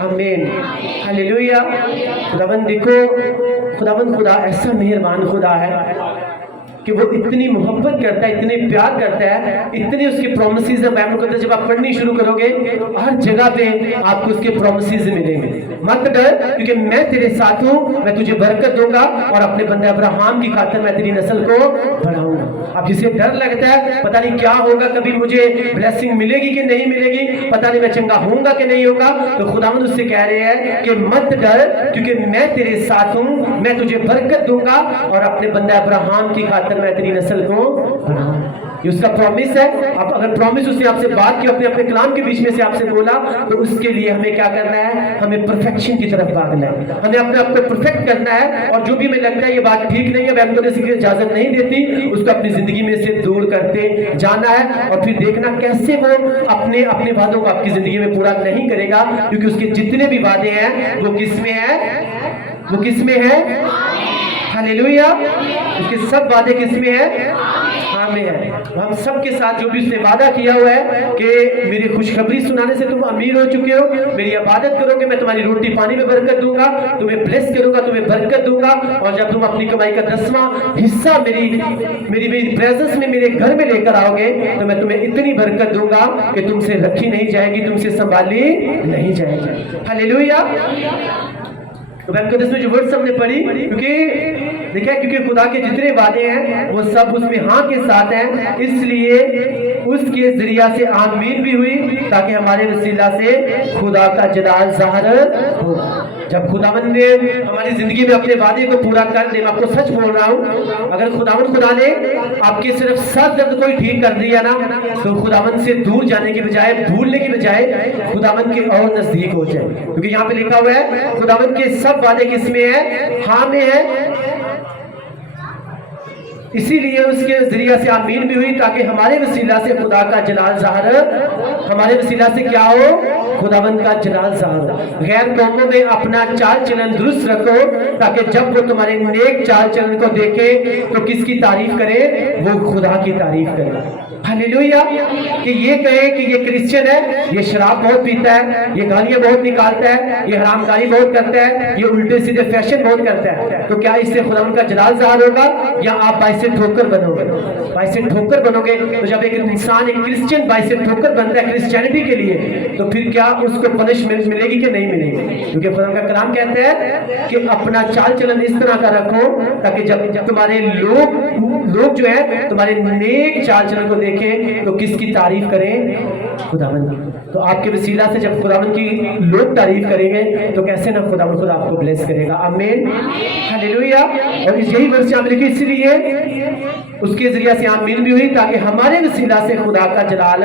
आमीन, हालेलुया। खुदावंद देखो, खुदावंद खुदा ऐसा मेहरबान खुदा है कि वो इतनी मोहब्बत करता है, इतने प्यार करता है, इतने उसके प्रोमिसेस है। बाइबल को जब आप पढ़नी शुरू करोगे हर जगह पे आपको उसके प्रोमिसेस मिलेंगे। मत डर, क्योंकि मैं तेरे साथ हूँ, मैं तुझे बरकत दूंगा और अपने बंदे अब्राहम की खातिर मैं तेरी नस्ल को बढ़ाऊंगा। अब जिसे डर लगता है पता नहीं क्या होगा, कभी मुझे ब्लेसिंग मिलेगी कि नहीं मिलेगी, पता नहीं मैं चंगा होऊंगा कि नहीं होगा, तो खुदावंद उससे कह रहे हैं कि मत डर, क्योंकि मैं तेरे साथ हूँ, मैं तुझे बरकत दूंगा और अपने बंदे अब्राहम की खातिर मैं तेरी नस्ल को बढ़ाऊंगा। ये उसका प्रॉमिस है। अब अगर प्रॉमिस उसने आपसे बात की, अपने कलाम के बीच में से आपसे बोला, तो उसके लिए हमें क्या करना है, हमें परफेक्शन की तरफ भागना है, हमें अपने आप को परफेक्ट करना है। और जो भी हमें लगता है ये बात ठीक नहीं है, वह तो इजाजत नहीं देती, उसको अपनी जिंदगी में से दूर करते जाना है और फिर देखना कैसे वो अपने वादों को आपकी जिंदगी में पूरा नहीं करेगा, क्योंकि उसके जितने भी वादे हैं वो किस में है, वो किस में है? हालेलुया। उसके सब वादे किस में है? हाँ में है। हम सब के साथ जो भी उसने वादा किया हुआ है कि मेरी खुशखबरी सुनाने से तुम अमीर हो चुके हो, मेरी इबादत करोगे, मैं तुम्हारी रोटी पानी में बरकत दूंगा, तुम्हें ब्लेस करूंगा, तुम्हें बरकत दूंगा, और जब तुम अपनी कमाई का 10वां हिस्सा मेरी प्रेजेंस में मेरे घर में लेकर आओगे तो मैं तुम्हें इतनी बरकत दूंगा कि तुमसे रखी नहीं जाएगी, तुमसे संभाली नहीं जाएगी। हालेलुया। तो मैं में जो वर्ड्स हमने पढ़ी, क्योंकि खुदा के जितने वादे हैं वो सब उसमें हाँ के साथ हैं, इसलिए उसके जरिया से आमीन भी हुई ताकि हमारे वसीला से खुदा का जलाल ज़ाहिर हो। जब खुदावंद ने हमारी जिंदगी में अपने वादे को पूरा कर दे, मैं आपको सच बोल रहा हूँ, अगर खुदा ने आपके सिर्फ सर दर्द को ही ठीक कर दिया ना, तो खुदावंद से दूर जाने के बजाय, भूलने के बजाय खुदावंद के और नजदीक हो जाए। क्योंकि यहाँ पे लिखा हुआ है खुदावंद के सब वादे किसमें है? हाँ में है। इसीलिए उसके जरिया से आमीन भी हुई ताकि हमारे वसीला से खुदा का जलाल ज़ाहिर, हमारे वसीला से क्या हो? खुदावंद का जलाल ज़ाहिर। गैर कौमों में अपना चाल चलन दुरुस्त रखो ताकि जब वो तुम्हारे नेक चाल चलन को देखे तो किसकी तारीफ करे? वो खुदा की तारीफ करे। हालेलुया। कि ये कहे कि ये क्रिश्चियन है, ये शराब बहुत पीता है, ये गालियां बहुत निकालता है, ये हरामकारी बहुत करता है, ये उल्टे सीधे फैशन बहुत करता है, तो क्या इससे खुदावंद का जलाल ज़ाहिर होगा या आप बाइसे ठोकर बनोगे? बाइसे ठोकर बनोगे। तो जब एक इंसान, एक क्रिश्चियन बाइसे ठोकर बनता है क्रिश्चियनिटी के लिए, तो फिर क्या उसको पनिशमेंट मिलेगी कि नहीं मिलेगी? क्योंकि खुदा का कलाम कहता है कि अपना चाल चलन इस तरह का रखो ताकि जब तुम्हारे लोग जो है तुम्हारे नेक चाल चलन को देखें तो किसकी तारीफ करें? खुदावंद की। तो आपके वसीला से जब खुदावंद की लोग तारीफ करेंगे तो कैसे ना खुदावंद खुदा आपको ब्लेस करेगा। आमीन, हालेलुया। और यही वर्ष यहाँ लिखी, इसलिए उसके जरिया से आमीन भी हुई ताकि हमारे वसीला से खुदा का जलाल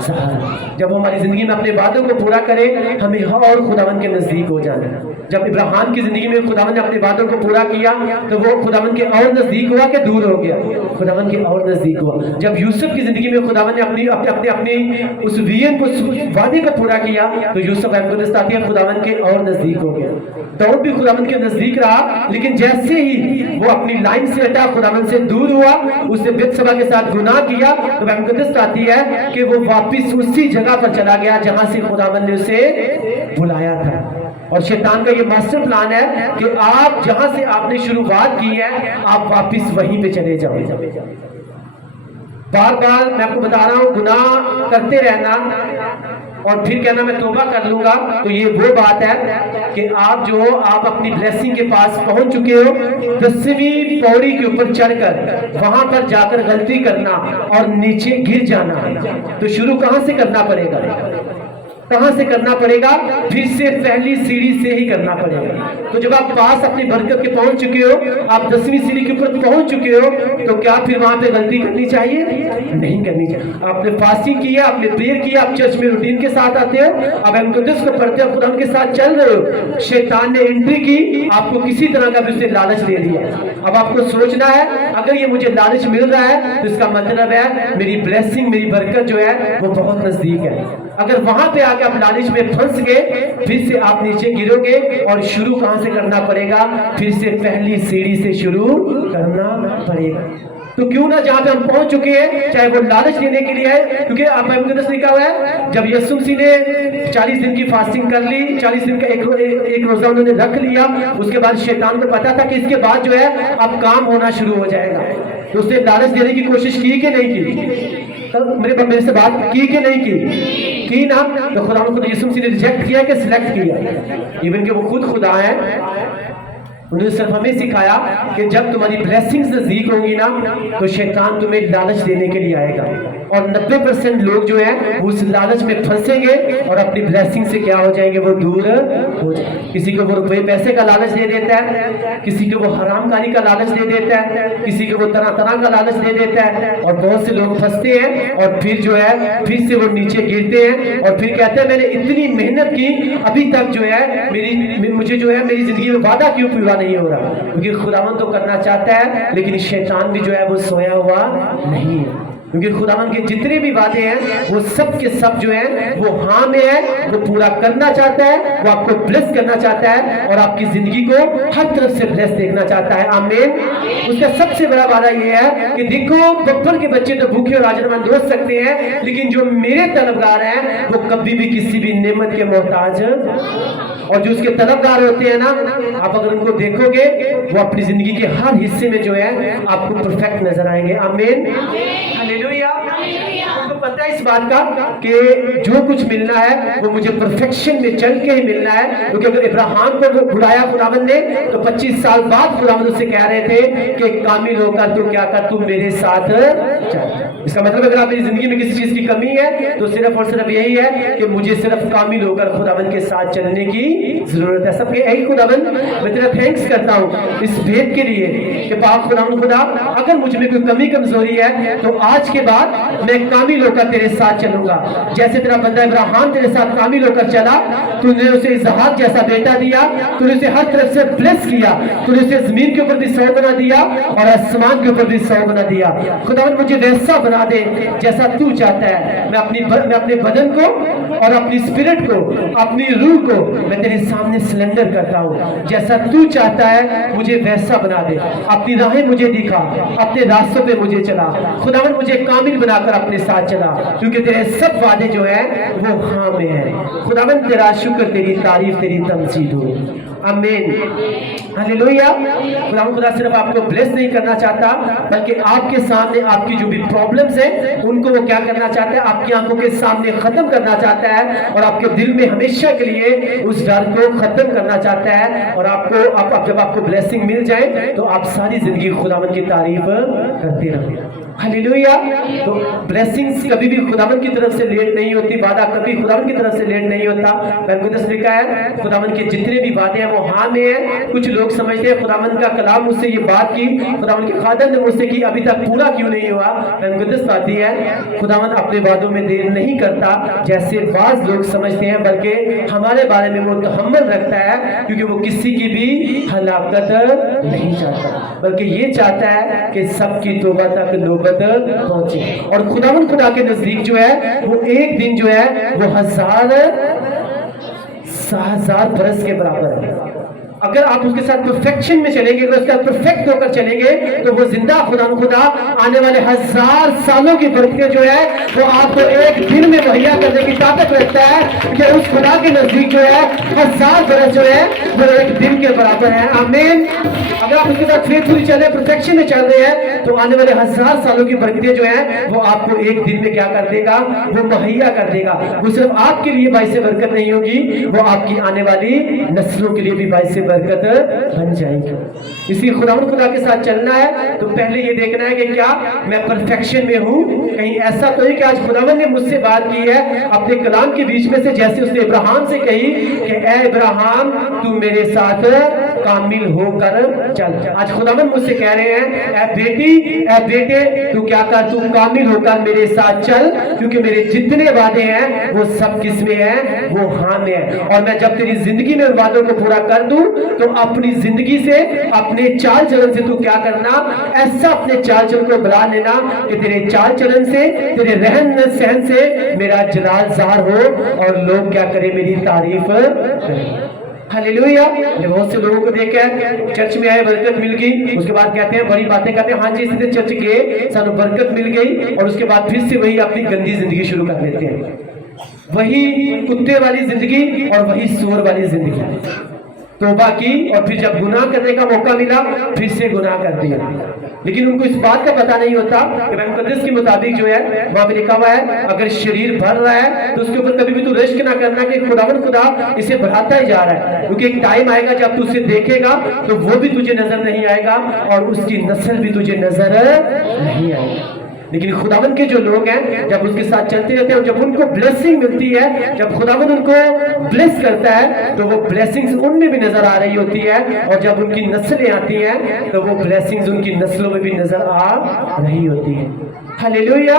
ज़ाहिर। जब हमारी जिंदगी में अपने वादों को पूरा करें, हमें और खुदावंद के नजदीक हो जाना। जब इब्राहिम की जिंदगी में खुदावंद ने अपने वादों को पूरा किया तो वो खुदावंद के और नजदीक हुआ कि दूर हो गया? खुदावंद के और नजदीक हुआ। जब यूसुफ की जिंदगी में खुदावंद ने अपनी उस विजन को, वादे को पूरा किया तो यूसुफ खुदावंद के और नजदीक हो गया। दाऊद भी खुदावंद के नजदीक रहा, लेकिन जैसे ही वो अपनी लाइन से हटा, खुदावंद से दूर हुआ, उसने बेतशबा के साथ गुनाह किया, तो मुकद्दस आती है कि वो वापस उसी जगह पर चला गया जहां से खुदावंद ने उसे बुलाया था। और शैतान का ये मास्टर प्लान है कि आप जहां से आपने शुरुआत की है आप वापस वहीं पे चले जाओ। बार बार मैं आपको बता रहा हूं, गुनाह करते रहना और फिर कहना मैं तौबा कर लूंगा, तो ये वो बात है कि आप अपनी ब्लेसिंग के पास पहुंच चुके हो, 10वीं पौड़ी के ऊपर चढ़कर वहां पर जाकर गलती करना और नीचे गिर जाना। तो शुरू कहां से करना पड़ेगा? कहां से करना पड़ेगा? फिर से पहली सीढ़ी से ही करना पड़ेगा। तो जब आप पास अपनी बरकत के पहुंच चुके हो, आप 10वीं सीढ़ी के ऊपर पहुंच चुके हो, तो क्या फिर वहां पे गलती करनी चाहिए? नहीं करनी चाहिए। आपने फास्टिंग किया, आपने प्रेयर किया, आप चर्च में रूटीन के साथ आते हो, अब मुकद्दस को पढ़ते हो, खुदा के साथ चल रहे हो, शैतान ने एंट्री की, आपको किसी तरह का भी उसने लालच दे दिया। अब आपको सोचना है, अगर ये मुझे लालच मिल रहा है तो इसका मतलब है मेरी ब्लेसिंग, मेरी बरकत जो है वो बहुत नजदीक है। अगर वहां पे आके आप लालच में फंस गए, फिर से आप नीचे गिरोगे और शुरू कहां से करना पड़ेगा? फिर से पहली सीढ़ी से शुरू करना पड़ेगा। तो क्यों ना जहां पे हम पहुंच चुके हैं, चाहे वो लालच देने के लिए है, क्योंकि आप लिखा हुआ है जब यीशु मसीह ने 40 दिन की फास्टिंग कर ली, 40 दिन का एक रोजा उन्होंने रख लिया, उसके बाद शैतान को पता था कि इसके बाद जो है अब काम होना शुरू हो जाएगा, तो उसने लालच देने की कोशिश की कि नहीं की? तो मेरे से बात की कि नहीं की ना? तो खुदा को यीशु मसीह ने रिजेक्ट किया कि सिलेक्ट किया? इवन कि वो खुद खुदा है, उन्होंने सिर्फ हमें सिखाया कि जब तुम्हारी ब्लेसिंग्स नजदीक होंगी ना तो शैतान तुम्हें लालच देने के लिए आएगा, और 90% लोग जो है उस लालच में फंसेंगे और अपनी ब्लेसिंग से क्या हो जाएंगे? वो दूर हो जाएंगे। किसी को वो रुपये पैसे का लालच दे देता है, किसी को वो हरामकारी का लालच दे देता है, किसी को वो तरह तरह का लालच दे देता है, और बहुत से लोग फंसते हैं और फिर जो है फिर से वो नीचे गिरते हैं और फिर कहते हैं मैंने इतनी मेहनत की, अभी तक जो है मुझे जो है मेरी जिंदगी में वादा क्यों पूरा नहीं हो रहा? क्योंकि खुदावंद तो करना चाहता है, लेकिन शैतान भी जो है वो सोया हुआ नहीं है। کیونکہ خداوند کے جتنے بھی وعدے ہیں وہ سب کے سب جو ہیں وہ ہاں میں ہے، وہ پورا کرنا چاہتا ہے، وہ آپ کو بلیس کرنا چاہتا ہے اور آپ کی زندگی کو ہر طرف سے بلیس دیکھنا چاہتا ہے۔ آمین۔ اس کا سب سے بڑا وعدہ یہ ہے کہ دیکھو بپر کے بچے تو بھوکے اور آجرمند ہو سکتے ہیں، لیکن جو میرے طلبگار ہیں وہ کبھی بھی کسی بھی نعمت کے محتاج، اور جو اس کے طلبگار ہوتے ہیں نا، آپ اگر ان کو دیکھو گے وہ اپنی زندگی کے ہر حصے میں جو ہے آپ کو پرفیکٹ نظر آئیں گے۔ آمین۔ ہلیلویا۔ ان کو پتہ ہے اس بات کا کہ جو کچھ ملنا ہے وہ مجھے پرفیکشن میں چل کے ہی ملنا ہے، کیونکہ اگر ابراہیم کو بلایا خداوند نے تو 25 سال بعد خداوند اس سے کہہ رہے تھے کہ کامل ہو کر تو کیا کر، تو میرے ساتھ چل۔ اس کا مطلب اگر آپ میری زندگی میں کسی چیز کی کمی ہے تو صرف اور صرف یہی ہے کہ مجھے صرف کامل ہو کر خداوند کے ساتھ چلنے کی ضرورت ہے۔ سب کے یہی خداوند میں تیرا تھینکس کرتا ہوں اس بھیت کے لیے کہ پاک خداوند خدا اگر مجھ میں کوئی کمی کمزوری ہے تو آج کے بعد میں کامل ہو کر تیرے ساتھ چلوں گا، جیسے تیرا بندہ ابراہیم تیرے ساتھ کامل ہو کر چلا، تو نے اسے اسحاق جیسا بیٹا دیا، تو نے اسے ہر طرف سے بلیس کیا، تو نے اسے زمین کے اوپر بھی 100 گنا دیا اور آسمان کے اوپر بھی 100 گنا دیا۔ خداوند مجھے ویسا بنا دے جیسا تو چاہتا ہے۔ میں اپنے بدن کو اور اپنی اسپرٹ کو، اپنی روح کو میں تیرے سامنے سلنڈر کرتا ہوں، جیسا تو چاہتا ہے مجھے ویسا بنا دے۔ اپنی راہیں مجھے دکھا، اپنے راستوں پہ مجھے چلا، خداوند مجھے کامل بنا کر اپنے ساتھ چلا، کیونکہ تیرے سب وعدے جو ہیں وہ ہاں میں ہیں۔ خداوند تیرا شکر، تیری تعریف، تیری تمجید ہو۔ آمین۔ ہلیلویا۔ خداوند خدا صرف آپ کو بلیس نہیں کرنا چاہتا بلکہ آپ کے سامنے آپ کی جو بھی پرابلمز ہیں ان کو وہ کیا کرنا چاہتا ہے، آپ کی آنکھوں کے سامنے ختم کرنا چاہتا ہے اور آپ کے دل میں ہمیشہ کے لیے اس ڈر کو ختم کرنا چاہتا ہے، اور جب آپ کو بلیسنگ مل جائے تو آپ ساری زندگی خداوند کی تعریف کرتے رہیں۔ ہلیلویا۔ تو بلیسنگز کبھی بھی خداوند کی طرف سے لیٹ نہیں ہوتی، وعدہ کبھی خداوند کی طرف سے لیٹ نہیں ہوتا۔ بائبل مقدس لکھا ہے خداوند کے جتنے بھی وعدے ہیں وہ ہاں میں ہیں۔ کچھ لوگ سمجھتے ہیں خداوند کا کلام مجھ سے یہ بات کی، خداوند کے خادم نے مجھ سے کی، ابھی تک پورا کیوں نہیں ہوا؟ بائبل مقدس باتیں ہے خداوند اپنے وعدوں میں دیر نہیں کرتا جیسے بعض لوگ سمجھتے ہیں، بلکہ ہمارے بارے میں وہ تحمل رکھتا ہے، کیونکہ وہ کسی کی بھی ہلاکت نہیں چاہتا بلکہ یہ چاہتا ہے کہ سب کی توبہ تک نوبت پہنچے۔ اور خداوند خدا کے نزدیک جو ہے وہ ایک دن جو ہے وہ 1000 برس کے برابر ہے۔ اگر آپ اس کے ساتھ پرفیکشن میں چلیں گے، اگر اس کے ساتھ پرفیکٹ ہو کر چلیں گے تو وہ زندہ خدا آنے والے 1000 سالوں کی برکتیں جو ہے وہ آپ کو ایک دن میں مہیا کرنے کی طاقت رکھتا ہے، کہ اس خدا کے نزدیک جو ہے 1000 برس جو ہے وہ ایک دن کے برابر ہے۔ آمین۔ اگر آپ اس کے ساتھ فیتھفلی چل رہے ہیں، پرفیکشن میں چل رہے ہیں، تو آنے والے 1000 سالوں کی برکتیں جو ہیں وہ آپ کو ایک دن میں کیا کر دے گا، وہ مہیا کر دے گا۔ وہ صرف آپ کے لیے باعث برکت نہیں ہوگی، وہ آپ کی آنے والی نسلوں کے لیے بھی باعث برکت بن جائے گی۔ اسی خداوند خدا کے ساتھ چلنا ہے تو پہلے یہ دیکھنا ہے کہ کیا میں پرفیکشن میں ہوں؟ کہیں ایسا تو نہیں کہ آج خداوند نے مجھ سے بات کی ہے اپنے کلام کے بیچ میں سے، جیسے اس نے ابراہیم سے کہی کہ اے ابراہیم تو میرے ساتھ کامل ہو کر چل۔ آج خداوند مجھ سے کہہ رہے ہیں اے بیٹی، اے بیٹے تو کیا کر، تو کامل ہو کر میرے ساتھ چل، کیونکہ میرے جتنے وعدے ہیں وہ سب کس میں ہیں، وہ ہاں میں ہیں۔ اور میں جب تیری زندگی میں ان وعدوں کو پورا کر دوں تو اپنی زندگی سے، اپنے چال چلن سے تو کیا کرنا، ایسا اپنے چال چلن کو بلا لینا کہ تیرے چال چلن سے، تیرے رہن سہن سے میرا جلال ظاہر ہو اور لوگ کیا کریں، میری تعریف کریں۔ ہلیلویا۔ بہت سے لوگوں کو دیکھا ہے چرچ میں آئے، برکت مل گئی، اس کے بعد کہتے ہیں بڑی باتیں کرتے ہیں، ہاں جی اس چرچ گئے سانو برکت مل گئی، اور اس کے بعد پھر سے وہی اپنی گندی زندگی شروع کر دیتے ہیں، وہی کتے والی زندگی اور وہی سور والی زندگی۔ توبہ کی اور پھر جب گناہ کرنے کا موقع ملا پھر سے گناہ کر دیا، لیکن ان کو اس بات کا پتہ نہیں ہوتا کہ بائبل مقدس کے مطابق جو ہے وہاں پہ لکھا ہوا ہے اگر شریر بھر رہا ہے تو اس کے اوپر کبھی بھی تو رشک نہ کرنا کہ خداوند خدا اسے بڑھاتا ہی جا رہا ہے، کیونکہ ایک ٹائم آئے گا جب تو اسے دیکھے گا تو وہ بھی تجھے نظر نہیں آئے گا اور اس کی نسل بھی تجھے نظر نہیں آئے گی۔ لیکن خداوند کے جو لوگ ہیں جب اس کے ساتھ چلتے رہتے ہیں اور جب ان کو بلیسنگ ملتی ہے، جب خداوند ان کو بلیس کرتا ہے تو وہ بلیسنگز ان میں بھی نظر آ رہی ہوتی ہے، اور جب ان کی نسلیں آتی ہیں تو وہ بلیسنگز ان کی نسلوں میں بھی نظر آ رہی ہوتی ہیں۔ ہلیلویا،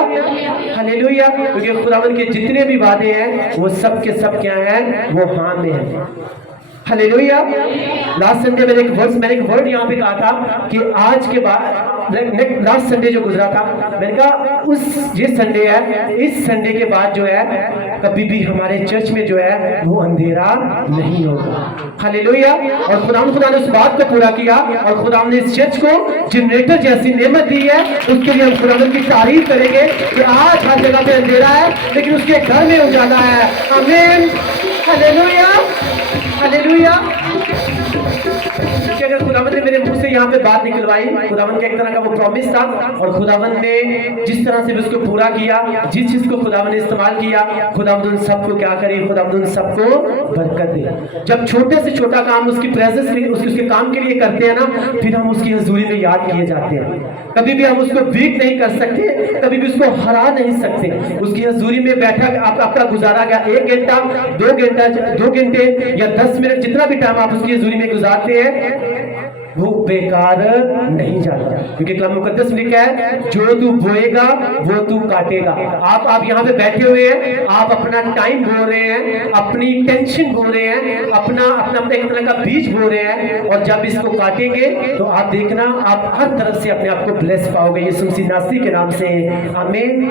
ہلیلویا۔ کیونکہ خداوند کے جتنے بھی وعدے ہیں وہ سب کے سب کیا ہیں، وہ ہاں میں ہیں۔ हालेलुया। लास्ट संडे मैंने एक वर्ड यहाँ पे कहा था कि आज के बाद लास्ट संडे जो गुजरा था, मैंने कहा ये संडे है, इस संडे के बाद जो है कभी भी हमारे चर्च में जो है वो अंधेरा नहीं होगा। हालेलुया। और खुदा ने उस बात को पूरा किया और खुदा ने इस चर्च को जनरेटर जैसी नेमत दी है, उसके लिए हम खुदा की तारीफ करेंगे कि आज हर जगह पे अंधेरा है लेकिन उसके घर में उजाला है। आमीन। Hallelujah, hallelujah. कि अगर खुदावंद ने मेरे मुंह से यहाँ पे बात निकलवाई, खुदावंद का एक तरह का वो प्रॉमिस था और खुदावंद ने जिस तरह से उसको पूरा किया, जिस चीज को खुदावंद ने इस्तेमाल किया, खुदावंद उन सबको क्या करे, खुदावंद उन सबको बरकत दे। जब छोटे से छोटा काम उसकी प्रेजेंस में उसके काम के लिए करते हैं ना, फिर हम उसकी हजूरी में याद किए जाते हैं। कभी भी हम उसको बीट नहीं कर सकते, कभी भी उसको हरा नहीं सकते। उसकी हजूरी में बैठा आपका गुजारा गया 1 घंटा 2 घंटे या 10 मिनट, जितना भी टाइम आप उसकी हजूरी में गुजारते हैं वो बेकार नहीं जाता, क्योंकि कलाम मुकद्दस में लिखा है जो तू बोएगा वो तू काटेगा। आप यहाँ पे बैठे हुए हैं, आप अपना टाइम बो रहे हैं, अपनी टेंशन बो रहे हैं, अपना एक तरह का बीज बो रहे हैं, और जब इसको काटेंगे तो आप देखना आप हर तरफ से अपने आप को ब्लेस पाओगे यीशु मसीह नासरी के नाम से। आमीन,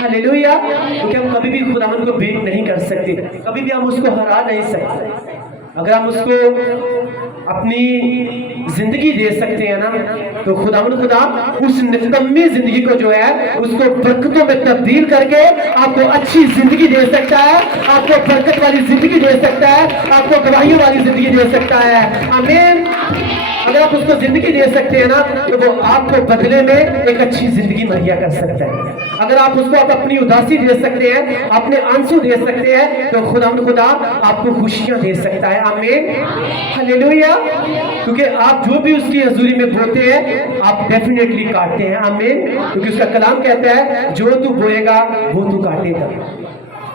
हालेलुया। क्योंकि हम कभी भी खुदावंद को बीट नहीं कर सकते, कभी भी हम उसको हरा नहीं सकते। अगर हम उसको अपनी जिंदगी दे सकते हैं ना, तो खुदा उस निकम्मी जिंदगी को जो है उसको बरकतों में तब्दील करके आपको अच्छी जिंदगी दे सकता है, आपको बरकत वाली जिंदगी दे सकता है, आपको गवाहियों वाली जिंदगी दे सकता है। आमीन। अगर आप उसको जिंदगी दे सकते हैं ना, तो वो आपको बदले में एक अच्छी जिंदगी मुहैया कर सकता है। अगर आप उसको अपनी उदासी दे सकते हैं, अपने आंसू दे सकते हैं, तो खुदा आपको खुशियां दे सकता है। आमीन, हालेलुया। क्योंकि आप जो भी उसकी हजूरी में बोते हैं आप डेफिनेटली काटते हैं। आमीन। क्योंकि उसका कलाम कहता है जो तू बोएगा वो तू काटेगा।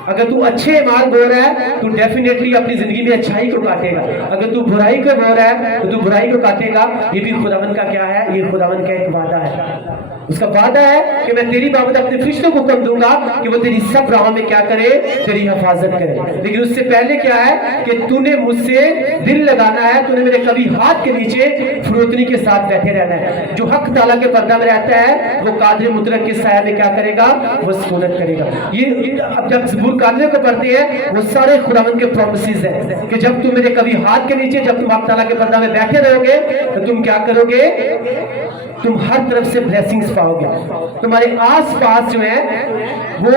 अगर तू अच्छे माल बो रहा है तो डेफिनेटली अपनी जिंदगी में अच्छाई को काटेगा, अगर तू बुराई को बो रहा है तो तू बुराई को काटेगा। ये भी खुदावंद का क्या है, ये खुदावंद का एक वादा है। उसका वादा है कि मैं तेरी बाबत अपने फरिश्तों को हुक्म दूंगा कि वो तेरी सब राहों में क्या करे, तेरी हिफाजत करे। लेकिन उससे पहले क्या है कि तूने मुझसे दिल लगाना है, तूने मेरे कभी हाथ के नीचे फरोतनी के साथ बैठे रहना है। जो हक ताला के पर्दा में रहता है वो कादर मुतलक के साया में क्या करेगा, वो सुकूनत करेगा। ये अब जब ज़बूर कादर को पढ़ते हैं वो सारे खुदावंद के प्रॉमिसेस हैं कि जब तुम मेरे कभी हाथ के नीचे, जब तुम हक ताला के पर्दा में बैठे रहोगे तो तुम क्या करोगे, तुम हर तरफ से ब्लेसिंग्स पाओगे। तुम्हारे आसपास जो है वो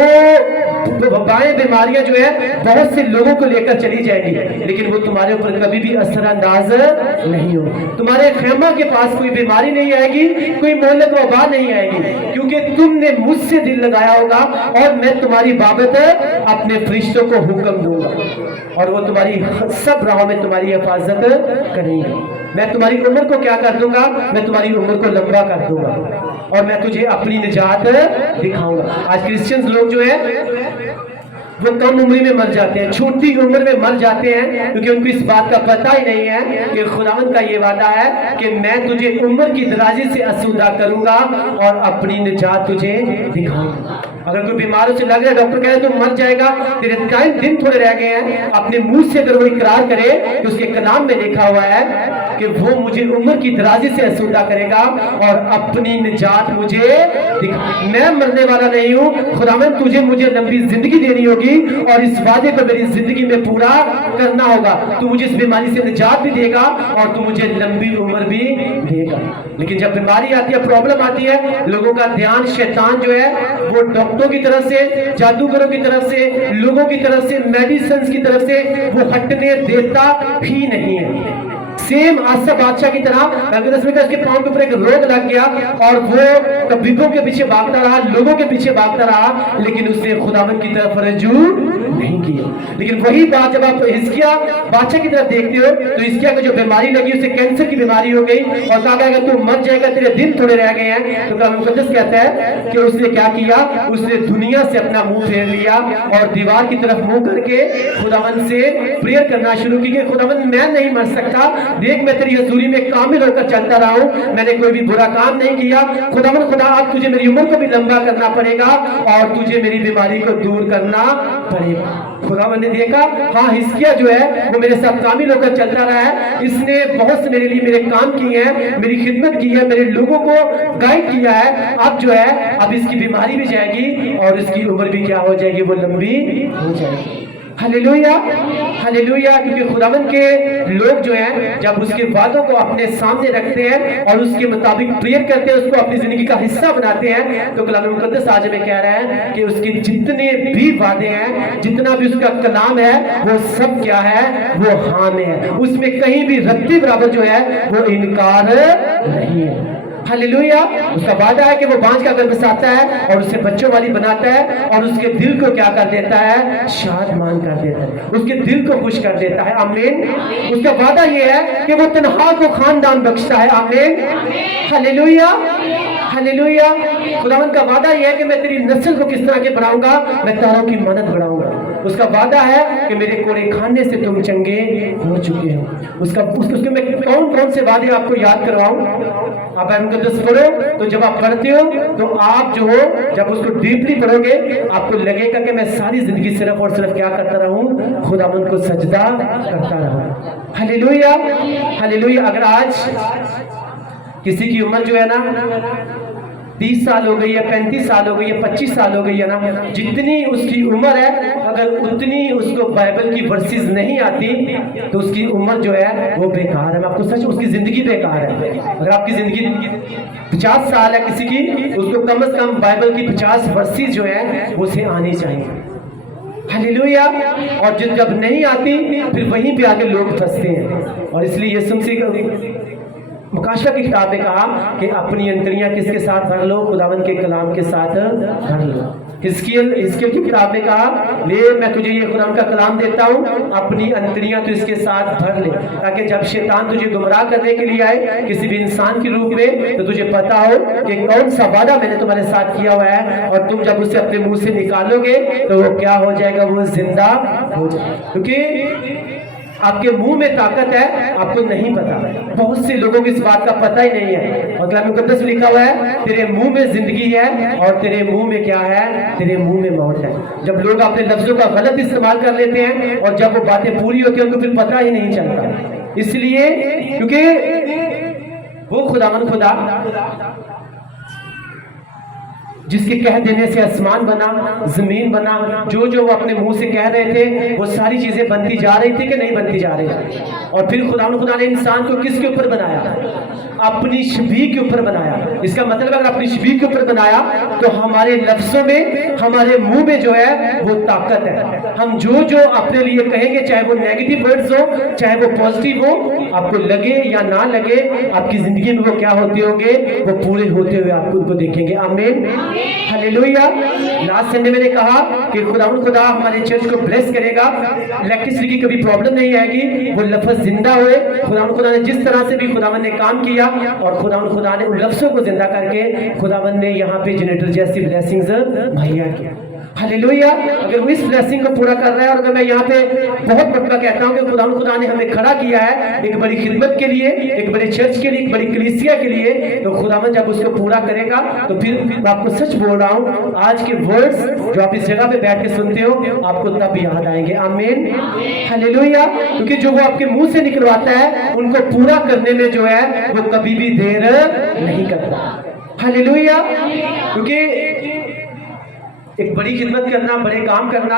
वबाएं बीमारियां जो है बहुत से लोगों को लेकर चली जाएंगी, लेकिन वो तुम्हारे ऊपर कभी भी असरअंदाज नहीं होगी। तुम्हारे खेमा के पास कोई बीमारी नहीं आएगी, कोई मोहल्लत वबा नहीं आएगी, क्योंकि तुमने मुझसे दिल लगाया होगा और मैं तुम्हारी बाबत अपने फरिश्तों को हुक्म दूंगा और वो तुम्हारी सब राहों में तुम्हारी हिफाजत करेंगे। मैं तुम्हारी उम्र को क्या कर दूंगा, मैं तुम्हारी उम्र को लंबा कर दूंगा और मैं तुझे अपनी निजात दिखाऊंगा। आज क्रिश्चियंस लोग जो है वो कम उम्र में मर जाते हैं, छोटी उम्र में मर जाते हैं, क्योंकि उनको इस बात का पता ही नहीं है कि खुदावंद का ये वादा है कि मैं तुझे उम्र की दराजी से आसूदा करूंगा और अपनी निजात तुझे दिखाऊंगा। अगर कोई बीमारों से लग रहा है, डॉक्टर कह रहे तुम मर जाएगा, तेरे दिन थोड़े रह गए हैं, अपने मुंह से अगर वो इकरार करे तो उसके कलाम में लिखा हुआ है कि वो मुझे उम्र की दराजी से आसूदा करेगा और अपनी निजात मुझे मैं मरने वाला नहीं हूँ, खुदावंद तुझे मुझे लंबी जिंदगी देनी होगी और इस वादे को मेरी जिंदगी में पूरा करना होगा। तू मुझे इस बीमारी से निजात भी देगा और तू मुझे लंबी उम्र भी देगा। लेकिन जब बीमारी आती है, प्रॉब्लम आती है, लोगों का ध्यान शैतान जो है वो डॉक्टरों की तरफ से, जादूगरों की तरफ से, लोगों की तरफ से, मेडिसिन की तरफ से वो हटने देता ही नहीं है। सेम आसा बादशाह की तरह उसके पांव के ऊपर एक रोग लग गया और वो तबीबों के पीछे भागता रहा, लोगों के पीछे भागता रहा, लेकिन उसने खुदावंद की तरफ रजू नहीं किया। लेकिन वही बात जब आप हिजकिय्याह बादशाह की तरफ देखते हो तो हिजकिय्याह को जो बीमारी लगी उसे कैंसर की बीमारी हो गई और कहा गया तू मर जाएगा, तेरे दिन थोड़े रह गए हैं। तो कलाम मुकद्दस कहता है कि उसने क्या किया, उसने दुनिया से अपना मुंह फेर लिया और दीवार की तरफ मुंह करके खुदावंद से प्रेयर करना शुरू की कि खुदावंद मैं नहीं मर सकता, देख मैं तेरी हजूरी में कामिल होकर चलता रहा हूँ, मैंने कोई भी बुरा काम नहीं किया। खुदावन खुदा अब तुझे मेरी उम्र को भी लंबा करना पड़ेगा और तुझे मेरी बीमारी को दूर करना पड़ेगा। खुदावन ने देखा हाँ हिजकिय्याह जो है वो मेरे साथ कामिल होकर चलता रहा है, इसने बहुत से मेरे लिए मेरे काम किए हैं, मेरी खिदमत की है, मेरे लोगों को गाइड किया है। अब जो है अब इसकी बीमारी भी जाएगी और इसकी उम्र भी क्या हो जाएगी, वो लंबी हो जाएगी। Hallelujah hallelujah. क्योंकि खुदावन के लोग जो हैं जब उसके वादों को अपने सामने रखते हैं और उसके मुताबिक प्रेयर करते हैं, उसको अपनी जिंदगी का हिस्सा बनाते हैं, तो कलाम मुकद्दस आज में कह रहा है कि उसके जितने भी वादे हैं, जितना भी उसका कलाम है, वो सब क्या है, वो हाँ में है। उसमें कहीं भी रत्ती बराबर जो है वो इनकार नहीं है। हालेलुया। उसका वादा है कि वो बांझ का गर्भ बसाता है और उसे बच्चों वाली बनाता है और उसके दिल को क्या कर देता है, शादमान कर देता है, उसके दिल को खुश कर देता है। आमीन। उसका वादा ये है कि वो तन्हा को खानदान बख्शता है। आमीन हालेलुया हालेलुया। खुदावन का वादा ये है कि मैं तेरी नस्ल को किस तरह के बढ़ाऊंगा, मैं तारों की मानद बढ़ाऊंगा। उसका वादा है कि मेरे कोड़े खाने से तुम चंगे हो चुके हो। उसके मैं कौन कौन से वादे आपको याद करवाऊं, आप मुकद्दस पढ़ो तो जब आप पढ़ते हो तो आप जो हो जब उसको डीपली पढ़ोगे आपको लगेगा कि मैं सारी जिंदगी सिर्फ और सिर्फ क्या करता रहूं, खुदावंद को सजदा करता रहूं। Hallelujah hallelujah. अगर आज किसी की उम्र जो है ना 30 साल हो गई है, 35 साल हो गई है, 25 साल हो गई है ना, जितनी उसकी उम्र है अगर उतनी उसको बाइबल की वर्सेस नहीं आती तो उसकी उम्र जो है वो बेकार है। मैं आपको सच, उसकी जिंदगी बेकार है। अगर आपकी जिंदगी 50 साल है किसी की, उसको कम से कम बाइबल की 50 वर्सेस जो है वो उसे आनी चाहिए। हालेलुया। और जब नहीं आती फिर वहीं पे आके लोग फंसते हैं। और इसलिए यीशु मसीह मुकाशवा की किताब में कहा कि अपनी अंतड़ियां किसके साथ भर लो, खुदावन के कलाम के साथ भर लो। हिजकिय्याह की किताब में कहा ले मैं तुझे ये खुदावन का कलाम देता हूँ, अपनी अंतड़ियां तो इसके साथ भर ले, ताकि जब शैतान तुझे गुमराह करने के लिए आए किसी भी इंसान के रूप में तो तुझे पता हो कि कौन सा वादा मैंने तुम्हारे साथ किया हुआ है, और तुम जब उसे अपने मुंह से निकालोगे तो वो क्या हो जाएगा, वो जिंदा हो जाएगा। क्योंकि आपके मुंह में ताकत है, आपको नहीं पता। बहुत से लोगों को इस बात का पता ही नहीं है। और कलाम मुकद्दस में लिखा हुआ है तेरे मुंह में जिंदगी है और तेरे मुंह में क्या है, तेरे मुंह में मौत है। जब लोग अपने लफ्जों का गलत इस्तेमाल कर लेते हैं और जब वो बातें पूरी होती है उनको फिर पता ही नहीं चलता। इसलिए क्योंकि वो खुदावन खुदा जिसके कह देने से आसमान बना, जमीन बना, जो वो अपने मुंह से कह रहे थे वो सारी चीजें बनती जा रही थी कि नहीं बनती जा रही थी। और फिर खुदा ने इंसान को किसके ऊपर बनाया, अपनी शबीह के ऊपर बनाया। इसका मतलब अगर अपनी शबीह के ऊपर बनाया तो हमारे लफ्जों में, हमारे मुंह में जो है वो ताकत है। हम जो अपने लिए कहेंगे, चाहे वो नेगेटिव वर्ड्स हो चाहे वो पॉजिटिव हो, आपको लगे या ना लगे, आपकी जिंदगी में वो क्या होते होंगे, वो पूरे होते हुए आप उनको देखेंगे। आमीन हालेलुया। लास्ट संडे मैंने कहा कि खुदा हमारे चर्च को ब्लेस करेगा, इलेक्ट्रिसिटी की कभी प्रॉब्लम नहीं आएगी, वो लफ्ज जिंदा हुए। खुदा ने जिस तरह से भी खुदावन ने काम किया और खुदा ने उन लफ्जों को जिंदा करके खुदावन ने यहाँ पे जनरेटर जैसी ब्लेसिंग्स मुहैया किया। हालेलुया। अगर वो इस ब्लेसिंग को पूरा कर रहा है, और अगर मैं यहाँ पे बहुत मरतबा कहता हूँ कि खुदा ने हमें खड़ा किया है एक बड़ी खिदमत के लिए, एक बड़े चर्च के लिए, एक बड़ी कलीसिया के लिए, तो खुदावन जब उसको पूरा करेगा तो फिर मैं आपको सच बोल रहा हूँ आज के वर्ड्स जो आप इस जगह पे बैठ के सुनते हो आपको तब याद आएंगे। आमीन हालेलुया। क्योंकि जो वो आपके मुंह से निकलवाता है उनको पूरा करने में जो है वो कभी भी देर नहीं करता। हालेलुया। क्योंकि एक बड़ी खिदमत करना, बड़े काम करना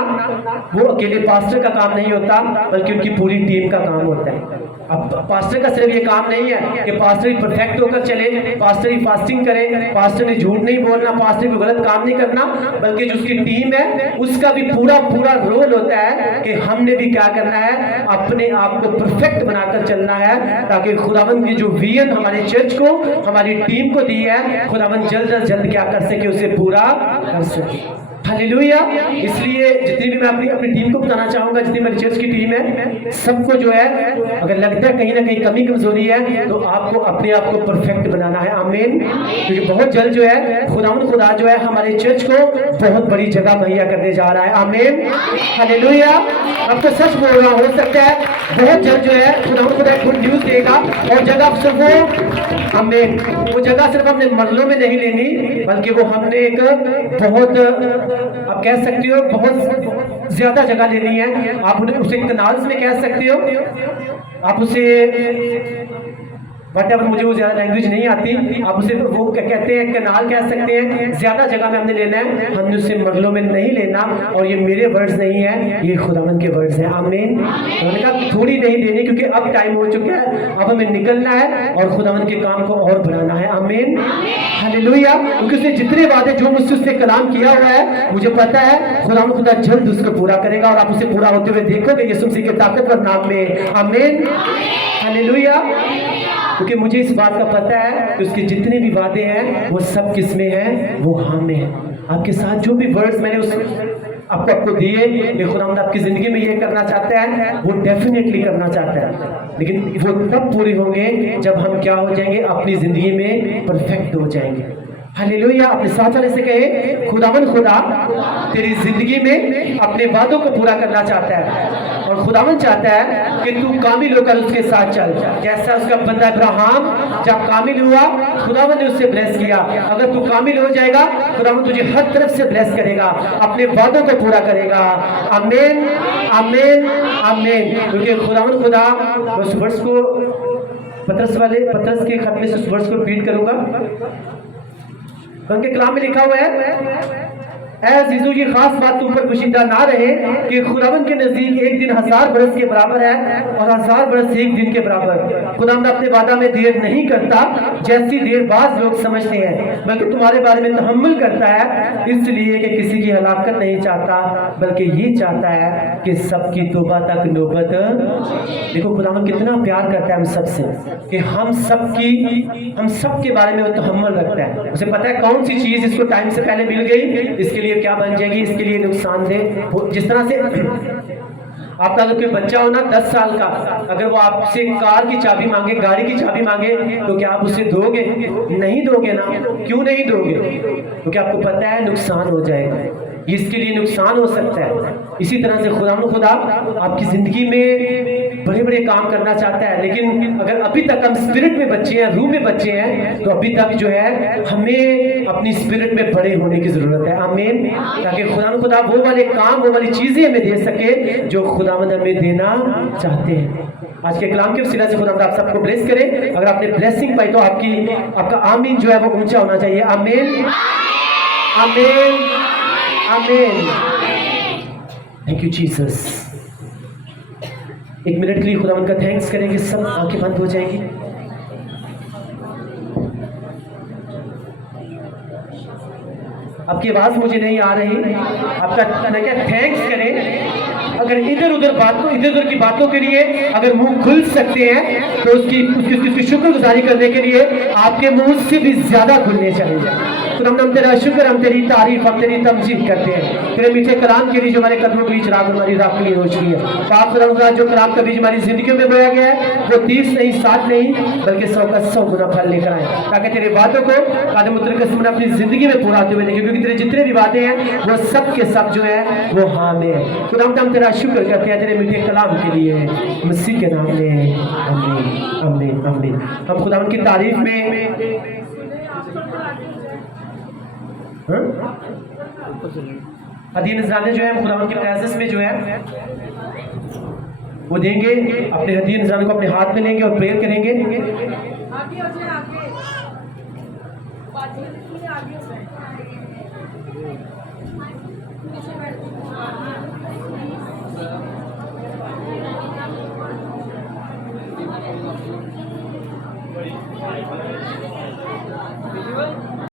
वो अकेले पास्टर का काम नहीं होता, बल्कि उनकी पूरी टीम का काम होता है। अब पास्टर का सिर्फ ये काम नहीं है कि पास्टर ही परफेक्ट होकर चले, पास्टर ही फास्टिंग करे, पास्टर ने झूठ नहीं बोलना, पास्टर को गलत काम नहीं करना, बल्कि जो उसकी टीम है उसका भी पूरा रोल होता है कि हमने भी क्या करना है, अपने आप को परफेक्ट बनाकर चलना है, ताकि खुदावंद की जो विजन हमारे चर्च को, हमारी टीम को दी है, खुदावंद जल्द क्या कर सके, उसे पूरा कर सके। हालेलुया। इसलिए जितनी भी मैं अपनी टीम को बताना चाहूंगा, जितनी मेरी चर्च की टीम है, सबको जो है अगर लगता है कहीं ना कहीं कमी कमजोरी है तो आपको अपने आप को परफेक्ट बनाना है। आमीन। क्योंकि बहुत जल्द जो है खुदा जो है हमारे चर्च को बहुत बड़ी जगह मुहैया करने जा रहा है। आमीन। हालेलुया। अब तो सच बोल रहा हूं, हो सकता है बहुत जल्द जो है खुदा गुड न्यूज देगा और जगह सिर्फ वो, आमीन, वो जगह सिर्फ हमने मरलों में नहीं लेनी, बल्कि वो हमने एक बहुत, आप कह सकते हो बहुत ज्यादा जगह लेनी है। आप उसे कनाल्स में कह सकते हो, आप उसे वट एवर, मुझे वो ज्यादा लैंग्वेज नहीं आती, आप उसे वो कहते हैं कनाल कह सकते हैं। ज्यादा जगह में हमने लेना है, हमने उसे मरलों में नहीं लेना। और ये मेरे वर्ड्स नहीं है, ये खुदावंद के वर्ड्स हैं। आमीन। उन्होंने कहा थोड़ी नहीं देनी, क्योंकि अब टाइम हो चुका है, अब हमें निकलना है और खुदावंद के काम को और बढ़ाना है। आमीन। हालेलुया। क्योंकि उसने जितने वादे जो मुझसे उसने कलाम किया हुआ है, मुझे पता है खुदा जल्द उसको पूरा करेगा और आप उसे पूरा होते हुए देखोगे यीशु मसीह के ताकतवर नाम में। आमीन। हालेलुया। क्योंकि मुझे इस बात का पता है कि उसके जितने भी वादे हैं वो सब किस में हैं, वो हाँ में है। आपके साथ जो भी वर्ड्स मैंने उस आपको दिए, ये खुदावंद आपकी जिंदगी में ये करना चाहता है, वो डेफिनेटली करना चाहता है, लेकिन वो तब पूरे होंगे जब हम क्या हो जाएंगे, अपनी जिंदगी में परफेक्ट हो जाएंगे। हालेलुया। अपने साथ वाले से कहे खुदावंद खुदा तेरी जिंदगी में अपने वादों को पूरा करना चाहता है और खुदावंद चाहता है कि तू कामिल होकर उसके साथ चल। जैसा उसका बंदा अब्राहम जब कामिल हुआ, खुदावंद ने उससे ब्लेस किया। अगर तू कामिल हो जाएगा, खुदावंद तुझे हर तरफ से ब्लेस करेगा, अपने वादों को पूरा करेगा। आमीन। आमीन। आमीन। क्योंकि खुदावंद खुदा, उस वर्ष को पतरस के खत में से उस वर्ष को रिपीट करूंगा। उनके कलाम में लिखा हुआ है, ऐ अज़ीज़ों ये खास बात तुम पर पोशीदा ना रहे कि खुदावंद के नजदीक एक दिन 1000 बरस के बराबर है और 1000 बरस एक दिन के बराबर। खुदावंद अपने वादा में देर नहीं करता जैसी देर बाज लोग समझते हैं, बल्कि तुम्हारे बारे में तहम्मुल करता है, इसलिए कि किसी की हलाकत नहीं चाहता, बल्कि ये चाहता है कि सबकी तौबा तक नौबत। देखो खुदावंद कितना प्यार करता है हम सबसे, कि हम सबके बारे में वो तहम्मुल रखता है। उसे पता है कौन सी चीज इसको टाइम से पहले मिल गई, इसके लिए क्या बन जाएगी, इसके लिए नुकसानदेह। जिस तरह से आपका अगर कोई बच्चा हो ना 10 साल का, अगर वो आपसे कार की चाबी मांगे, गाड़ी की चाबी मांगे, तो क्या आप उसे दोगे? नहीं दोगे ना। क्यों नहीं दोगे? क्योंकि आपको पता है नुकसान हो जाएगा, इसके लिए नुकसान हो सकता है। इसी तरह से खुदा आपकी जिंदगी में बड़े बड़े काम करना चाहता है, लेकिन अगर अभी तक हम स्पिरिट में बच्चे हैं, रूह में बच्चे हैं, तो अभी तक जो है हमें अपनी स्पिरिट में बड़े होने की जरूरत है। आमीन। ताकि खुदा वो वाले काम, वो वाली चीजें हमें दे सके जो खुदावंद हमें देना चाहते हैं। आज के कलाम के वसीला से खुदावंद आप सबको ब्लेस करे। अगर आपने ब्लेसिंग पाई तो आपका आमीन जो है वो ऊंचा होना चाहिए। आमीन। आमीन। आमीन। Thank you Jesus. एक मिनट के लिए खुदावंद का थैंक्स करेंगे, सब आंखें बंद हो जाएंगी। आपकी आवाज मुझे नहीं आ रही, आपका क्या थैंक्स करें। अगर इधर उधर की बातों के लिए अगर मुंह खुल सकते हैं तो उसकी शुक्रगुजारी करने के लिए आपके मुंह से भी ज्यादा खुलने चाहिए। तो हम तेरा शुक्र, हम तेरी तारीफ, हम तेरी तमजीद करते हैं तेरे मीठे कलाम के लिए जो हमारे कदमों के बीच हमारी राह के लिए रोशनी है। पाक खुदा जो कलाम का बीज हमारी जिंदगी में बोया गया है वो 30 नहीं 60 नहीं बल्कि 100 का 100 गुना फल लेकर आए, ताकि तेरे बातों को कादम मुतरकस अपनी जिंदगी में पूरा होते हुए देखें, क्योंकि तेरे जितने भी वादे हैं वो सब के सब जो है वो हाँ में। खुदा हम तेरा शुक्र करते हैं तेरे मीठे कलाम के लिए, मसीह के नाम में। आमीन। आमीन। आमीन। हम खुदा की तारीफ में हदी नजराने जो है खुदा के प्रेजेंस में जो है वो देंगे, अपने हदी नजराने को अपने हाथ में लेंगे और प्रेयर करेंगे।